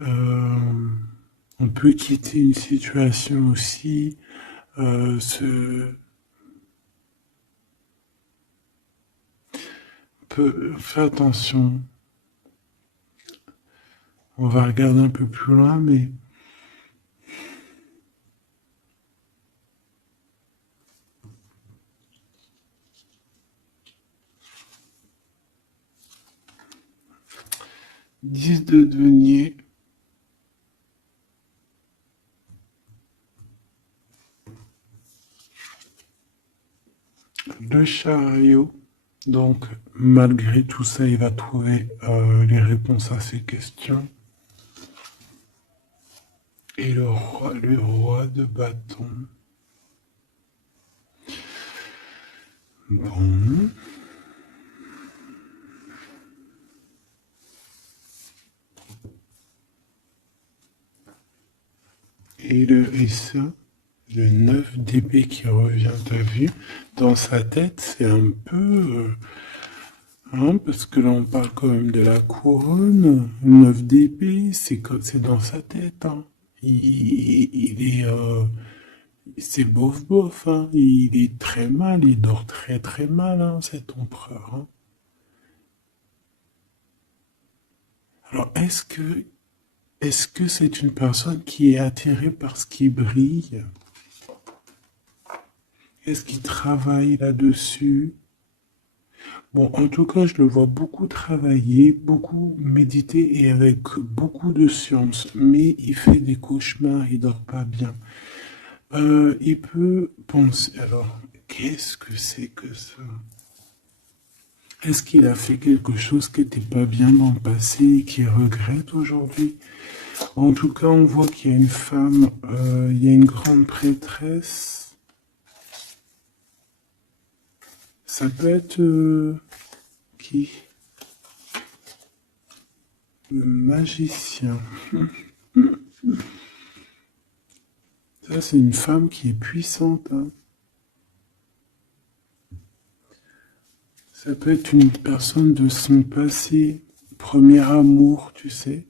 On peut quitter une situation aussi. Faire attention. On va regarder un peu plus loin, mais 10 de denier. Le chariot. Donc, malgré tout ça, il va trouver les réponses à ces questions. Et le roi de bâton. Bon. Et ça, le 9 d'épée qui revient, t'as vu? Dans sa tête, c'est un peu... hein, parce que là, on parle quand même de la couronne. Le 9 d'épée, c'est dans sa tête. Hein. Il est... c'est bof bof. Hein. Il est très mal, il dort très très mal, hein, cet empereur. Hein. Alors, est-ce que c'est une personne qui est attirée par ce qui brille? Est-ce qu'il travaille là-dessus? Bon, en tout cas, je le vois beaucoup travailler, beaucoup méditer et avec beaucoup de science, mais il fait des cauchemars, il dort pas bien. Il peut penser, alors, qu'est-ce que c'est que ça? Est-ce qu'il a fait quelque chose qui n'était pas bien dans le passé et qu'il regrette aujourd'hui? En tout cas, on voit qu'il y a une femme, il y a une grande prêtresse. Ça peut être qui? Le magicien. Ça, c'est une femme qui est puissante. Hein. Ça peut être une personne de son passé, premier amour, tu sais.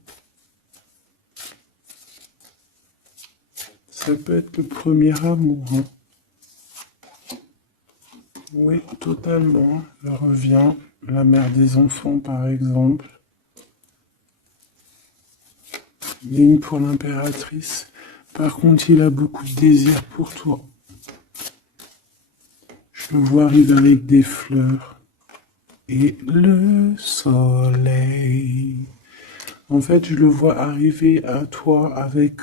Ça peut être le premier amour. Hein. Oui, totalement. Elle revient. La mère des enfants, par exemple. Ligne pour l'impératrice. Par contre, il a beaucoup de désir pour toi. Je le vois arriver avec des fleurs. Et le soleil. En fait, je le vois arriver à toi avec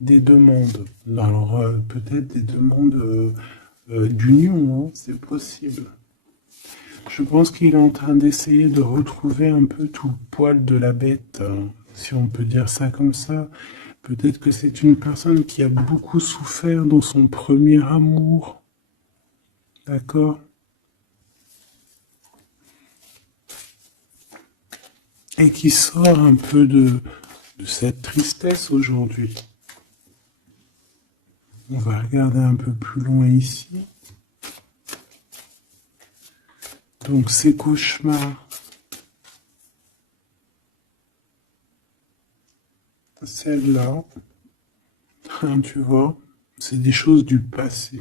des demandes. Alors, peut-être des demandes d'union, hein, c'est possible. Je pense qu'il est en train d'essayer de retrouver un peu tout le poil de la bête, hein, si on peut dire ça comme ça. Peut-être que c'est une personne qui a beaucoup souffert dans son premier amour. D'accord? Et qui sort un peu de cette tristesse aujourd'hui. On va regarder un peu plus loin ici. Donc ces cauchemars. Celle-là, hein, tu vois, c'est des choses du passé.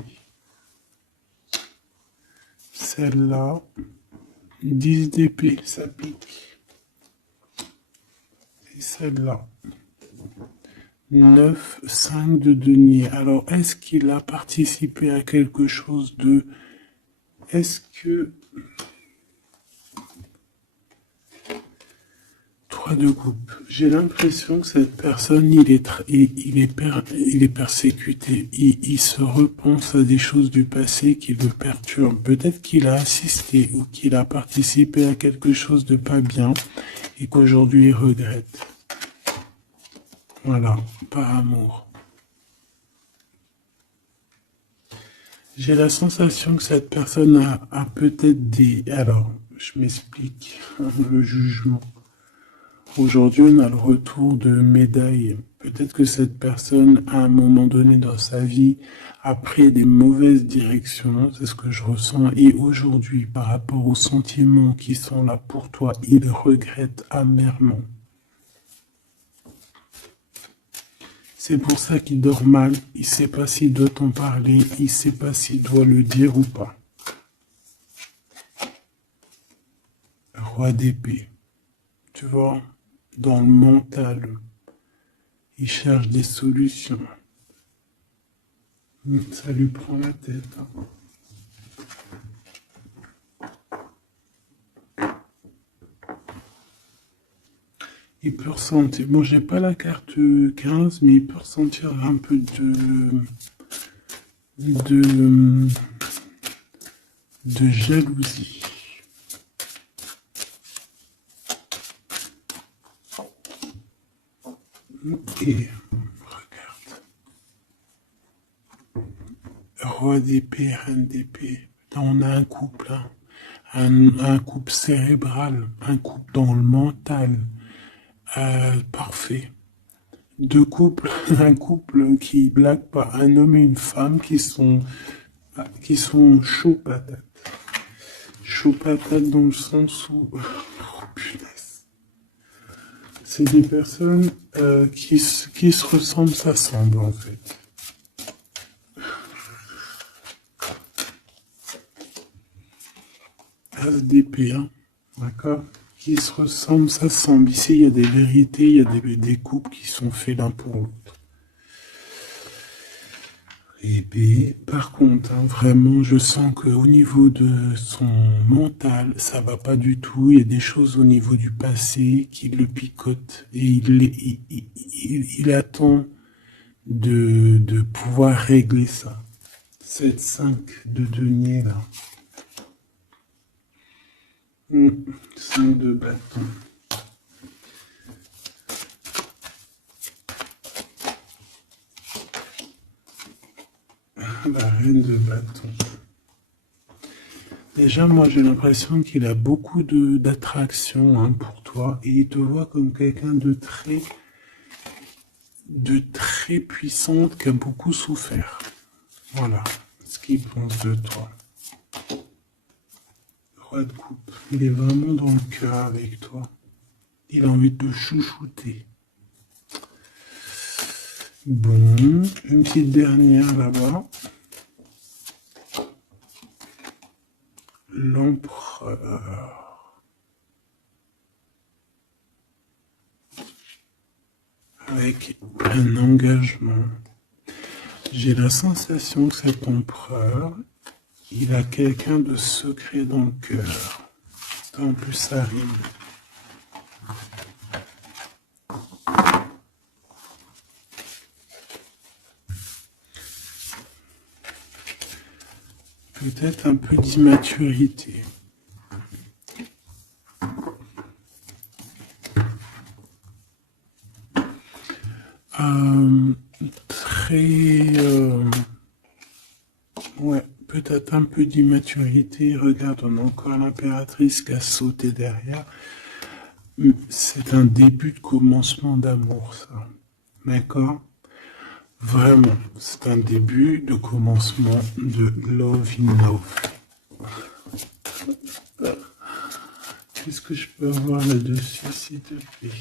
Celle-là, 10 d'épée, ça pique. Et celle-là, 9, 5 de denier. Alors, est-ce qu'il a participé à quelque chose de... Est-ce que... 3 de coupe. J'ai l'impression que cette personne, il est persécuté. Il se repense à des choses du passé qui le perturbent. Peut-être qu'il a assisté ou qu'il a participé à quelque chose de pas bien et qu'aujourd'hui il regrette. Voilà, par amour. J'ai la sensation que cette personne a peut-être des... Alors, je m'explique, le jugement. Aujourd'hui, on a le retour de médaille. Peut-être que cette personne, à un moment donné dans sa vie, a pris des mauvaises directions, c'est ce que je ressens. Et aujourd'hui, par rapport aux sentiments qui sont là pour toi, il regrette amèrement. C'est pour ça qu'il dort mal. Il ne sait pas s'il doit t'en parler. Il ne sait pas s'il doit le dire ou pas. Roi d'épée. Tu vois, dans le mental, il cherche des solutions. Ça lui prend la tête. Il peut ressentir, bon, j'ai pas la carte 15, mais il peut ressentir un peu de jalousie. Et regarde. Roi d'épée, reine d'épée. Là, on a un couple, hein. Un couple cérébral, un couple dans le mental. Parfait. Deux couples, un couple qui blague pas, un homme et une femme qui sont chauds patates. Chauds patates dans le sens où... Oh punaise. C'est des personnes qui se ressemblent, s'assemblent en fait. As d'épée, hein, d'accord? Qui se ressemblent, s'assemblent. Ici, il y a des vérités, il y a des couples qui sont faits l'un pour l'autre. Et puis, par contre, hein, vraiment, je sens qu'au niveau de son mental, ça va pas du tout. Il y a des choses au niveau du passé qui le picotent. Et il attend de pouvoir régler ça. 7-5 de denier, là. 5 de bâton. La reine de bâton. Déjà, moi, j'ai l'impression qu'il a beaucoup d'attraction, hein, pour toi. Et il te voit comme quelqu'un de très puissante qui a beaucoup souffert. Voilà ce qu'il pense de toi. Roi de coupe. Il est vraiment dans le cœur avec toi. Il a envie de te chouchouter. Bon, une petite dernière là-bas. L'empereur. Avec un engagement. J'ai la sensation que cet empereur, il a quelqu'un de secret dans le cœur. En plus, ça rime. Peut-être un peu d'immaturité. Ouais, peut-être un peu d'immaturité. Regarde, on a encore l'impératrice qui a sauté derrière. C'est un début de commencement d'amour, ça. D'accord? Vraiment, c'est un début de commencement de love in love. Qu'est-ce que je peux avoir là-dessus, s'il te plaît?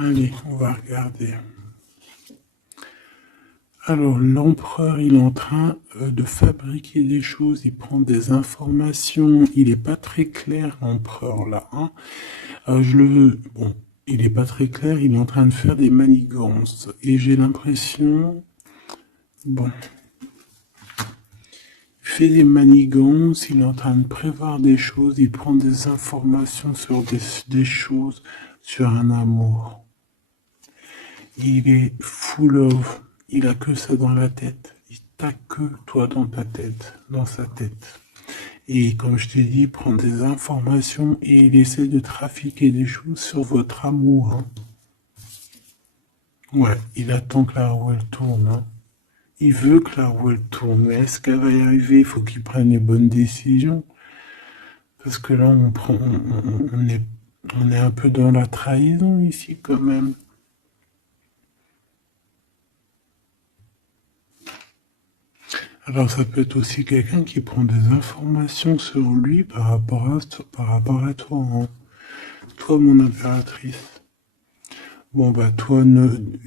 Allez, on va regarder. Alors, l'empereur, il est en train de fabriquer des choses, il prend des informations, il n'est pas très clair, l'empereur, là. Hein. Bon, il n'est pas très clair, il est en train de faire des manigances. Et j'ai l'impression... Bon... Il fait des manigances, il est en train de prévoir des choses, il prend des informations sur des choses, sur un amour. Il est full of, il a que ça dans la tête. Il t'a que toi dans ta tête, dans sa tête. Et comme je t'ai dit, il prend des informations et il essaie de trafiquer des choses sur votre amour. Hein. Ouais, il attend que la roue elle tourne. Hein. Il veut que la roue elle tourne, mais est-ce qu'elle va y arriver? Il faut qu'il prenne les bonnes décisions. Parce que là, on est un peu dans la trahison ici quand même. Alors ça peut être aussi quelqu'un qui prend des informations sur lui par rapport à toi, hein. Toi, mon impératrice. Bon bah toi,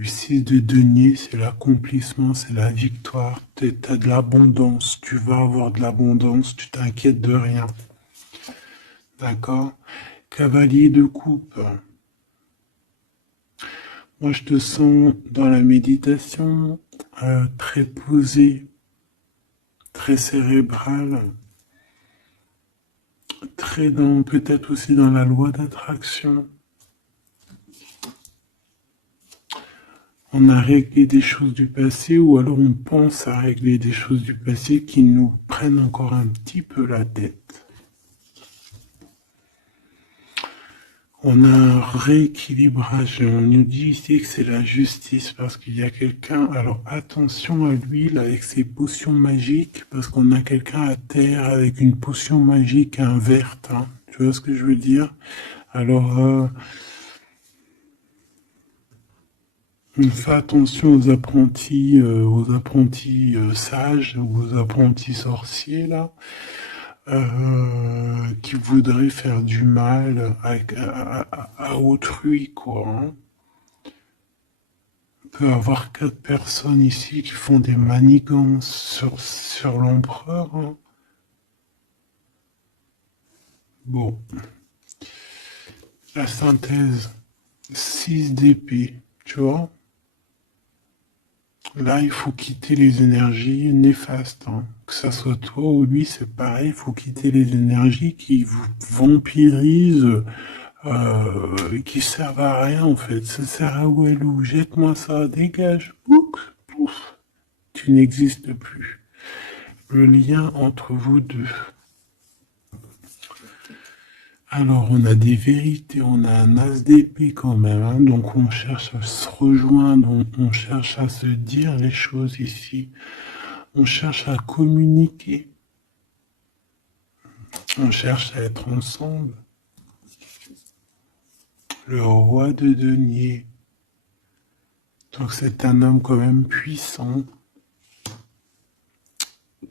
6 de denier, c'est l'accomplissement, c'est la victoire. T'as de l'abondance, tu vas avoir de l'abondance, tu t'inquiètes de rien. D'accord? Cavalier de coupe. Moi, je te sens dans la méditation, très posé, très cérébral, très dans, peut-être aussi dans la loi d'attraction. On a réglé des choses du passé ou alors on pense à régler des choses du passé qui nous prennent encore un petit peu la tête. On a un rééquilibrage. On nous dit ici que c'est la justice parce qu'il y a quelqu'un. Alors attention à lui là, avec ses potions magiques parce qu'on a quelqu'un à terre avec une potion magique verte. Hein. Tu vois ce que je veux dire? Alors on fait attention aux apprentis sages, aux apprentis sorciers là. Qui voudrait faire du mal à autrui, quoi. Hein. On peut avoir 4 personnes ici qui font des manigances sur l'empereur. Hein. Bon, la synthèse, 6 d'épée, tu vois. Là, il faut quitter les énergies néfastes. Hein. Que ça soit toi ou lui, c'est pareil, il faut quitter les énergies qui vous vampirisent, qui servent à rien en fait. Ça sert à Walou, jette-moi ça, dégage, pouf, pouf, tu n'existes plus. Le lien entre vous deux. Alors on a des vérités, on a un as d'épée quand même, hein, donc on cherche à se rejoindre, on cherche à se dire les choses ici, on cherche à communiquer, on cherche à être ensemble. Le roi de denier. Donc c'est un homme quand même puissant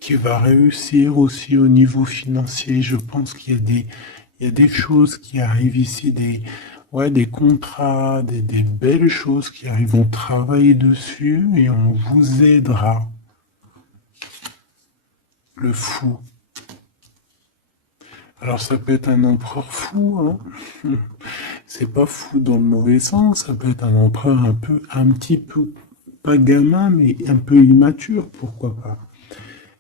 qui va réussir aussi au niveau financier. Je pense qu'il y a des choses qui arrivent ici, des contrats, des belles choses qui arrivent. On travaille dessus et on vous aidera. Le fou. Alors ça peut être un empereur fou, hein. C'est pas fou dans le mauvais sens, ça peut être un empereur un petit peu, pas gamin, mais un peu immature, pourquoi pas.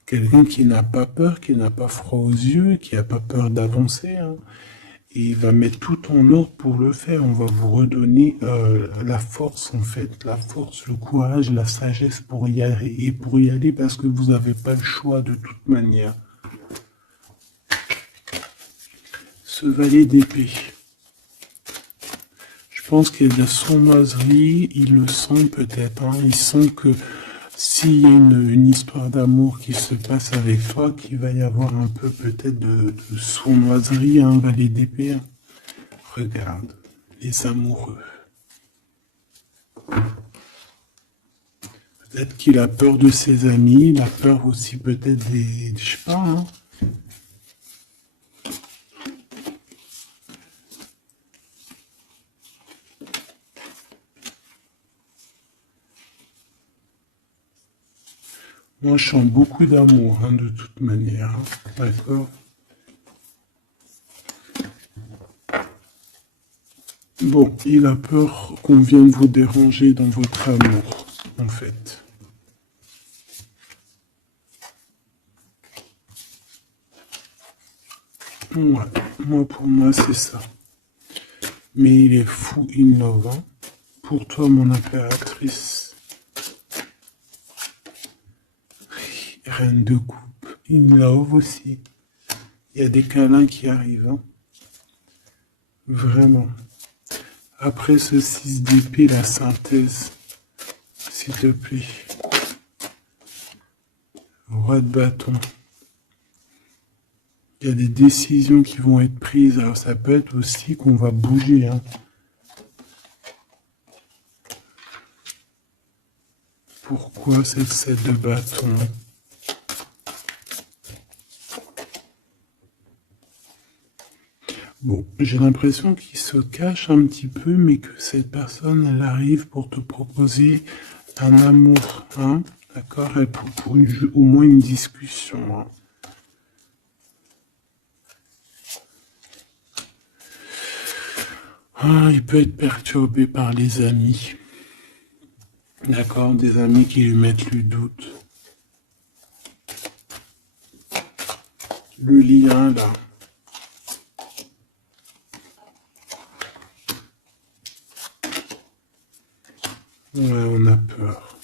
Quelqu'un qui n'a pas peur, qui n'a pas froid aux yeux, qui n'a pas peur d'avancer, hein. Et il va mettre tout en ordre pour le faire. On va vous redonner la force, en fait, la force, le courage, la sagesse pour y aller. Et pour y aller parce que vous n'avez pas le choix de toute manière. Ce valet d'épée. Je pense qu'il y a de la sournoiserie, il le sent peut-être, hein. Il sent que s'il y a une histoire d'amour qui se passe avec toi, qu'il va y avoir un peu peut-être de sournoiserie, un valet d'épée. Hein. Regarde, les amoureux. Peut-être qu'il a peur de ses amis, il a peur aussi peut-être des... Je sais pas, hein. Moi, je sens beaucoup d'amour, hein, de toute manière. Hein. D'accord? Bon, il a peur qu'on vienne vous déranger dans votre amour, en fait. Ouais, moi, pour moi, c'est ça. Mais il est fou innovant. Pour toi, mon impératrice, reine de coupe, in love aussi. Il y a des câlins qui arrivent, hein. Vraiment. Après ce 6 d'épée, la synthèse, s'il te plaît. Roi de bâton. Il y a des décisions qui vont être prises. Alors ça peut être aussi qu'on va bouger, hein. Pourquoi cette 7 de bâton? Bon, j'ai l'impression qu'il se cache un petit peu, mais que cette personne, elle arrive pour te proposer un amour, hein, d'accord, pour au moins une discussion, hein. Ah, il peut être perturbé par les amis, d'accord, des amis qui lui mettent le doute. Le lien, là. Ouais, on a peur.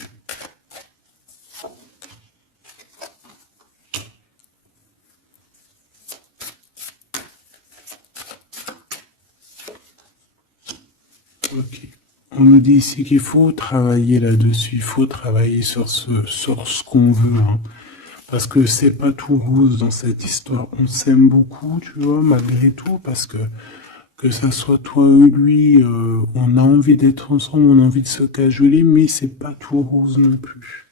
Ok. On nous dit ici qu'il faut travailler là-dessus, il faut travailler sur ce qu'on veut, hein. Parce que c'est pas tout rose dans cette histoire. On s'aime beaucoup, tu vois, malgré tout, parce que ça soit toi ou lui, on a envie d'être ensemble, on a envie de se cajoler, mais c'est pas tout rose non plus.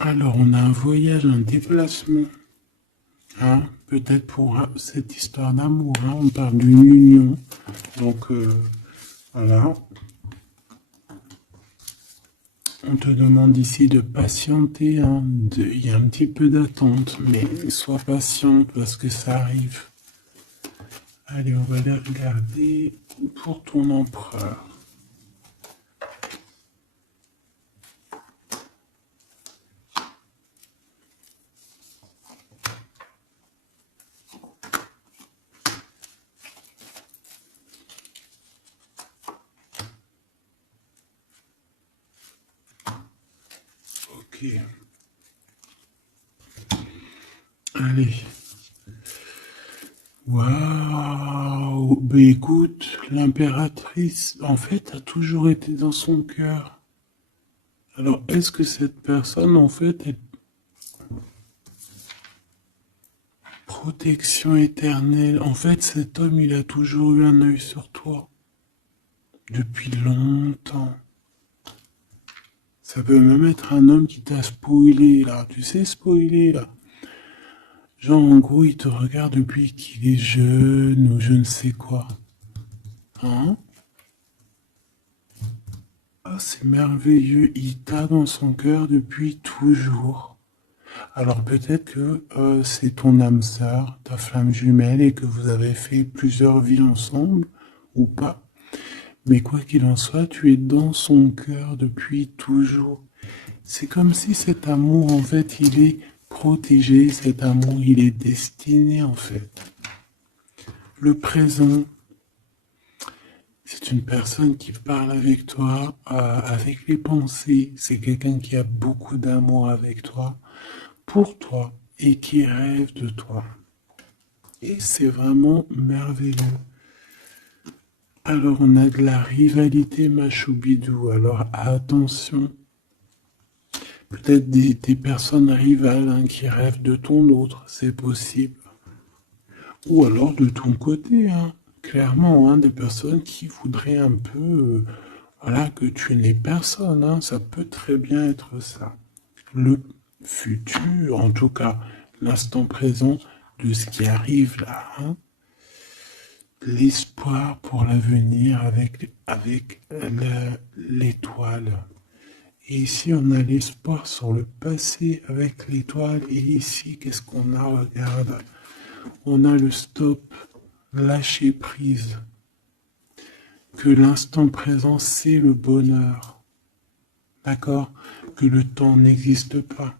Alors, on a un voyage, un déplacement, hein, peut-être pour cette histoire d'amour, hein, on parle d'une union, donc voilà. On te demande ici de patienter, hein, il y a un petit peu d'attente, mais sois patiente parce que ça arrive. Allez, on va aller regarder pour ton empereur. Ok. Allez. Waouh! Ben écoute, l'impératrice, en fait, a toujours été dans son cœur. Alors, est-ce que cette personne, en fait, est protection éternelle? En fait, cet homme, il a toujours eu un œil sur toi. Depuis longtemps. Ça peut même être un homme qui t'a spoilé, là. Tu sais, spoiler, là. Genre, en gros, il te regarde depuis qu'il est jeune ou je ne sais quoi. Hein? Ah, c'est merveilleux. Il t'a dans son cœur depuis toujours. Alors peut-être que c'est ton âme sœur, ta flamme jumelle, et que vous avez fait plusieurs vies ensemble, ou pas. Mais quoi qu'il en soit, tu es dans son cœur depuis toujours. C'est comme si cet amour, en fait, il est protégé, cet amour, il est destiné, en fait. Le présent, C'est une personne qui parle avec toi, avec les pensées. C'est quelqu'un qui a beaucoup d'amour avec toi, pour toi, et qui rêve de toi. Et c'est vraiment merveilleux. Alors on a de la rivalité machoubidou. Alors attention. Peut-être des personnes rivales hein, qui rêvent de ton autre, c'est possible. Ou alors de ton côté, hein, clairement, hein, des personnes qui voudraient un peu voilà, que tu n'es personne. Hein, ça peut très bien être ça. Le futur, en tout cas, l'instant présent de ce qui arrive là. Hein, l'espoir pour l'avenir avec l'étoile. Et ici, on a l'espoir sur le passé avec l'étoile. Et ici, qu'est-ce qu'on a? Regarde. On a le stop, lâcher prise. Que l'instant présent, c'est le bonheur. D'accord? Que le temps n'existe pas.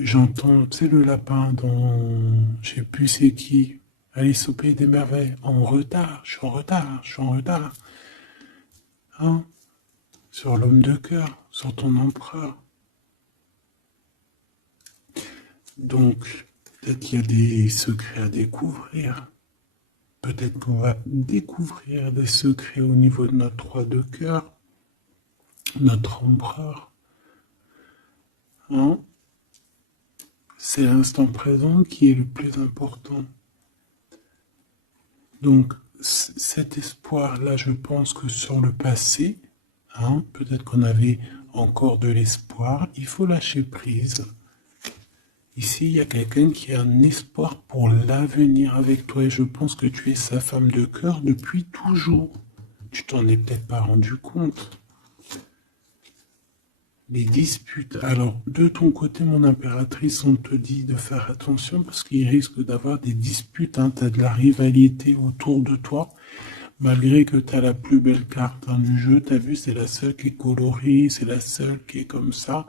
J'entends, tu sais, le lapin dans, je sais plus c'est qui, Alice au Pays des Merveilles. En retard, je suis en retard, je suis en retard. Hein? Sur l'homme de cœur, sur ton empereur. Donc, peut-être qu'il y a des secrets à découvrir. Peut-être qu'on va découvrir des secrets au niveau de notre roi de cœur, notre empereur. Hein? C'est l'instant présent qui est le plus important. Donc, cet espoir-là, je pense que sur le passé, hein, peut-être qu'on avait encore de l'espoir, il faut lâcher prise. Ici, il y a quelqu'un qui a un espoir pour l'avenir avec toi et je pense que tu es sa femme de cœur depuis toujours. Tu t'en es peut-être pas rendu compte. Les disputes. Alors, de ton côté, mon impératrice, on te dit de faire attention parce qu'il risque d'avoir des disputes. Hein. Tu as de la rivalité autour de toi. Malgré que tu as la plus belle carte hein, du jeu, tu as vu, c'est la seule qui est colorée, c'est la seule qui est comme ça,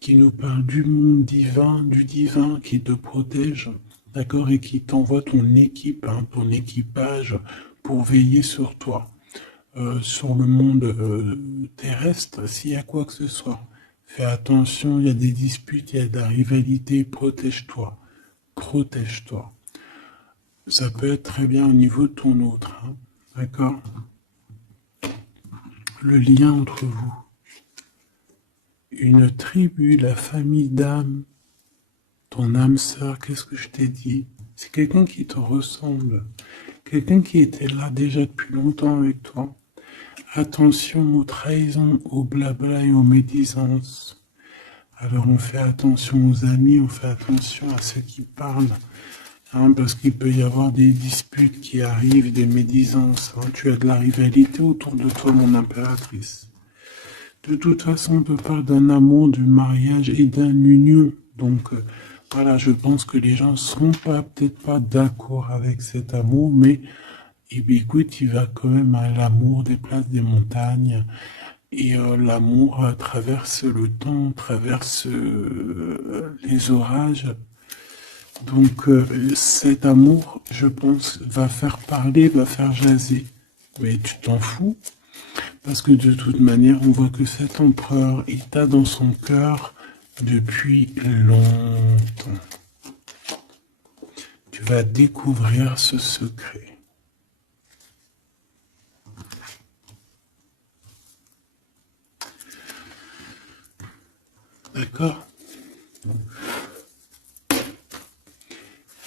qui nous parle du monde divin, du divin qui te protège, d'accord, et qui t'envoie ton équipe, hein, ton équipage pour veiller sur toi, sur le monde terrestre, s'il y a quoi que ce soit. Fais attention, il y a des disputes, il y a de la rivalité, protège-toi, protège-toi. Ça peut être très bien au niveau de ton autre, hein. D'accord? Le lien entre vous. Une tribu, la famille d'âme, ton âme sœur, qu'est-ce que je t'ai dit? C'est quelqu'un qui te ressemble. Quelqu'un qui était là déjà depuis longtemps avec toi. Attention aux trahisons, aux blabla et aux médisances. Alors on fait attention aux amis, on fait attention à ceux qui parlent. Hein, parce qu'il peut y avoir des disputes qui arrivent, des médisances. Hein. Tu as de la rivalité autour de toi, mon impératrice. De toute façon, on peut parler d'un amour, du mariage et d'une union. Donc, voilà, je pense que les gens ne seront peut-être pas d'accord avec cet amour, mais eh bien, écoute, il va quand même à l'amour des places des montagnes. Et l'amour traverse le temps, traverse les orages. Donc cet amour, je pense, va faire parler, va faire jaser. Mais tu t'en fous, parce que de toute manière, on voit que cet empereur, il t'a dans son cœur depuis longtemps. Tu vas découvrir ce secret. D'accord?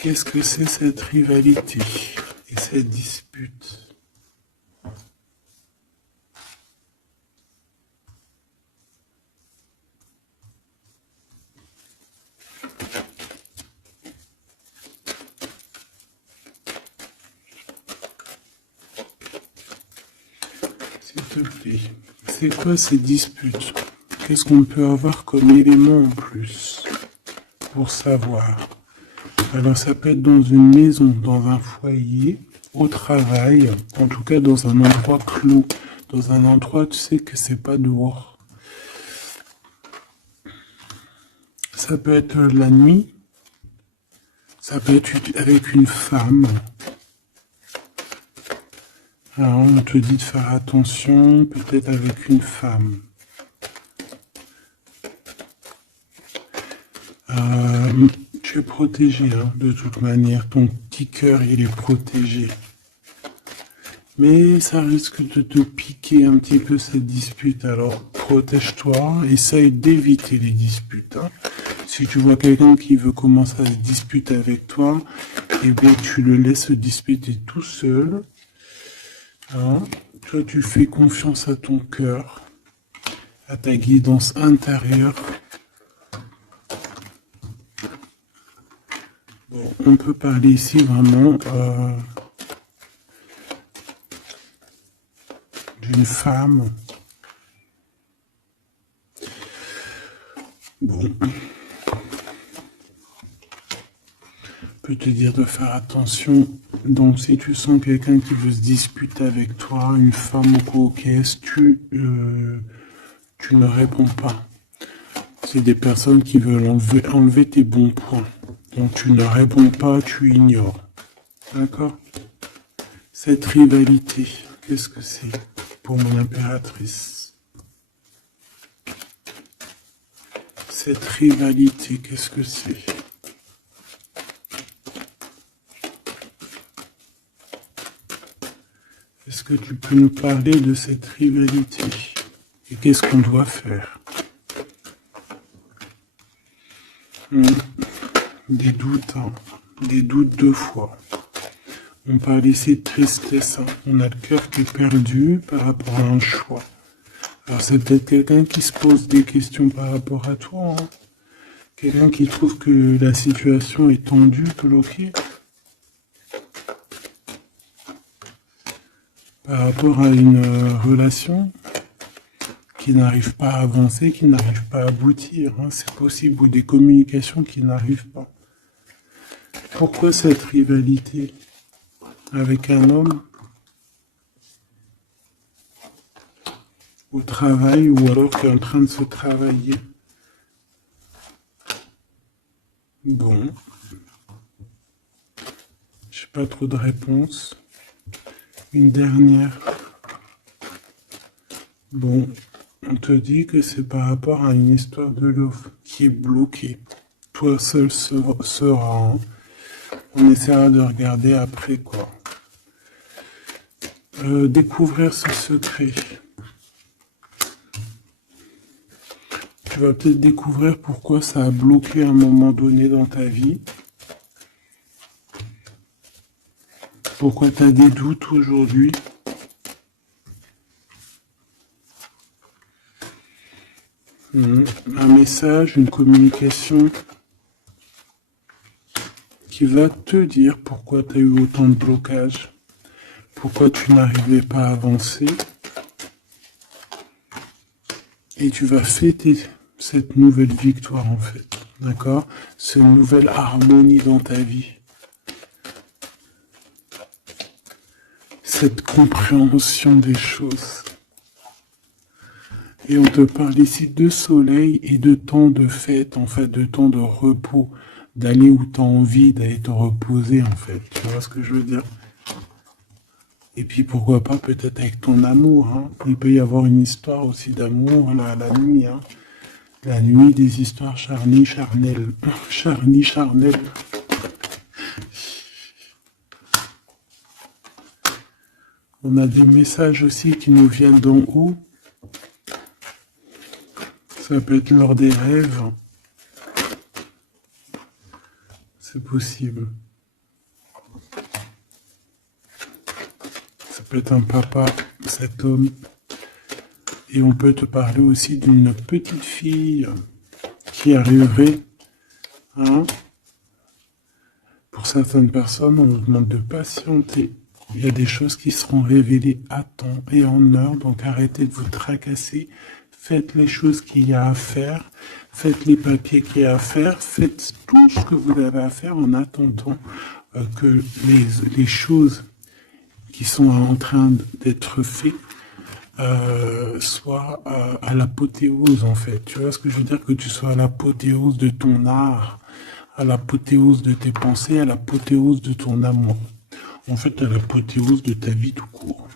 Qu'est-ce que c'est cette rivalité et cette dispute? S'il te plaît, c'est quoi ces disputes? Qu'est-ce qu'on peut avoir comme élément en plus pour savoir? Alors ça peut être dans une maison, dans un foyer, au travail, en tout cas dans un endroit clos, dans un endroit tu sais que c'est pas dehors. Ça peut être la nuit, ça peut être avec une femme, Alors, on te dit de faire attention, peut-être avec une femme. Tu es protégé, hein, de toute manière. Ton petit cœur, il est protégé. Mais ça risque de te piquer un petit peu cette dispute. Alors, protège-toi, essaye d'éviter les disputes. Hein. Si tu vois quelqu'un qui veut commencer à se disputer avec toi, eh bien, tu le laisses se disputer tout seul. Hein. Toi, tu fais confiance à ton cœur, à ta guidance intérieure. Bon, on peut parler ici vraiment d'une femme. Bon. Je peux te dire de faire attention. Donc, si tu sens quelqu'un qui veut se disputer avec toi, une femme ou coquesse, tu ne réponds pas. C'est des personnes qui veulent enlever tes bons points. Donc, tu ne réponds pas, tu ignores. D'accord? Cette rivalité, qu'est-ce que c'est pour mon impératrice? Cette rivalité, qu'est-ce que c'est? Est-ce que tu peux nous parler de cette rivalité? Et qu'est-ce qu'on doit faire? Des doutes, hein. Des doutes deux fois. On parle ici de tristesse. Hein. On a le cœur qui est perdu par rapport à un choix. Alors c'est peut-être quelqu'un qui se pose des questions par rapport à toi. Hein. Quelqu'un qui trouve que la situation est tendue, bloquée. Par rapport à une relation qui n'arrive pas à avancer, qui n'arrive pas à aboutir. Hein. C'est possible. Ou des communications qui n'arrivent pas. Pourquoi cette rivalité avec un homme au travail ou alors qui est en train de se travailler? Bon. Je n'ai pas trop de réponses. Une dernière. Bon, on te dit que c'est par rapport à une histoire de love qui est bloquée. Toi seul sera. Hein. On essaiera de regarder après quoi. Découvrir ce secret. Tu vas peut-être découvrir pourquoi ça a bloqué à un moment donné dans ta vie. Pourquoi tu as des doutes aujourd'hui. Un message, une communication qui va te dire pourquoi tu as eu autant de blocages. Pourquoi tu n'arrivais pas à avancer. Et tu vas fêter cette nouvelle victoire en fait. D'accord? Cette nouvelle harmonie dans ta vie. Cette compréhension des choses. Et on te parle ici de soleil et de temps de fête, en fait, de temps de repos, d'aller où tu as envie, d'aller te reposer, en fait. Tu vois ce que je veux dire? Et puis pourquoi pas peut-être avec ton amour. Hein. Il peut y avoir une histoire aussi d'amour là, la nuit. Hein. La nuit, des histoires charnies, charnelles. Charnies, charnelles. On a des messages aussi qui nous viennent d'en haut. Ça peut être lors des rêves. C'est possible. Ça peut être un papa, cet homme. Et on peut te parler aussi d'une petite fille qui arriverait. Hein. Pour certaines personnes, on nous demande de patienter. Il y a des choses qui seront révélées à temps et en heure. Donc arrêtez de vous tracasser. Faites les choses qu'il y a à faire. Faites les papiers qu'il y a à faire. Faites tout ce que vous avez à faire en attendant que les choses qui sont en train d'être faites soient à l'apothéose en fait. Tu vois ce que je veux dire? Que tu sois à l'apothéose de ton art, à l'apothéose de tes pensées, à l'apothéose de ton amour. En fait, à l'apothéose de ta vie tout court.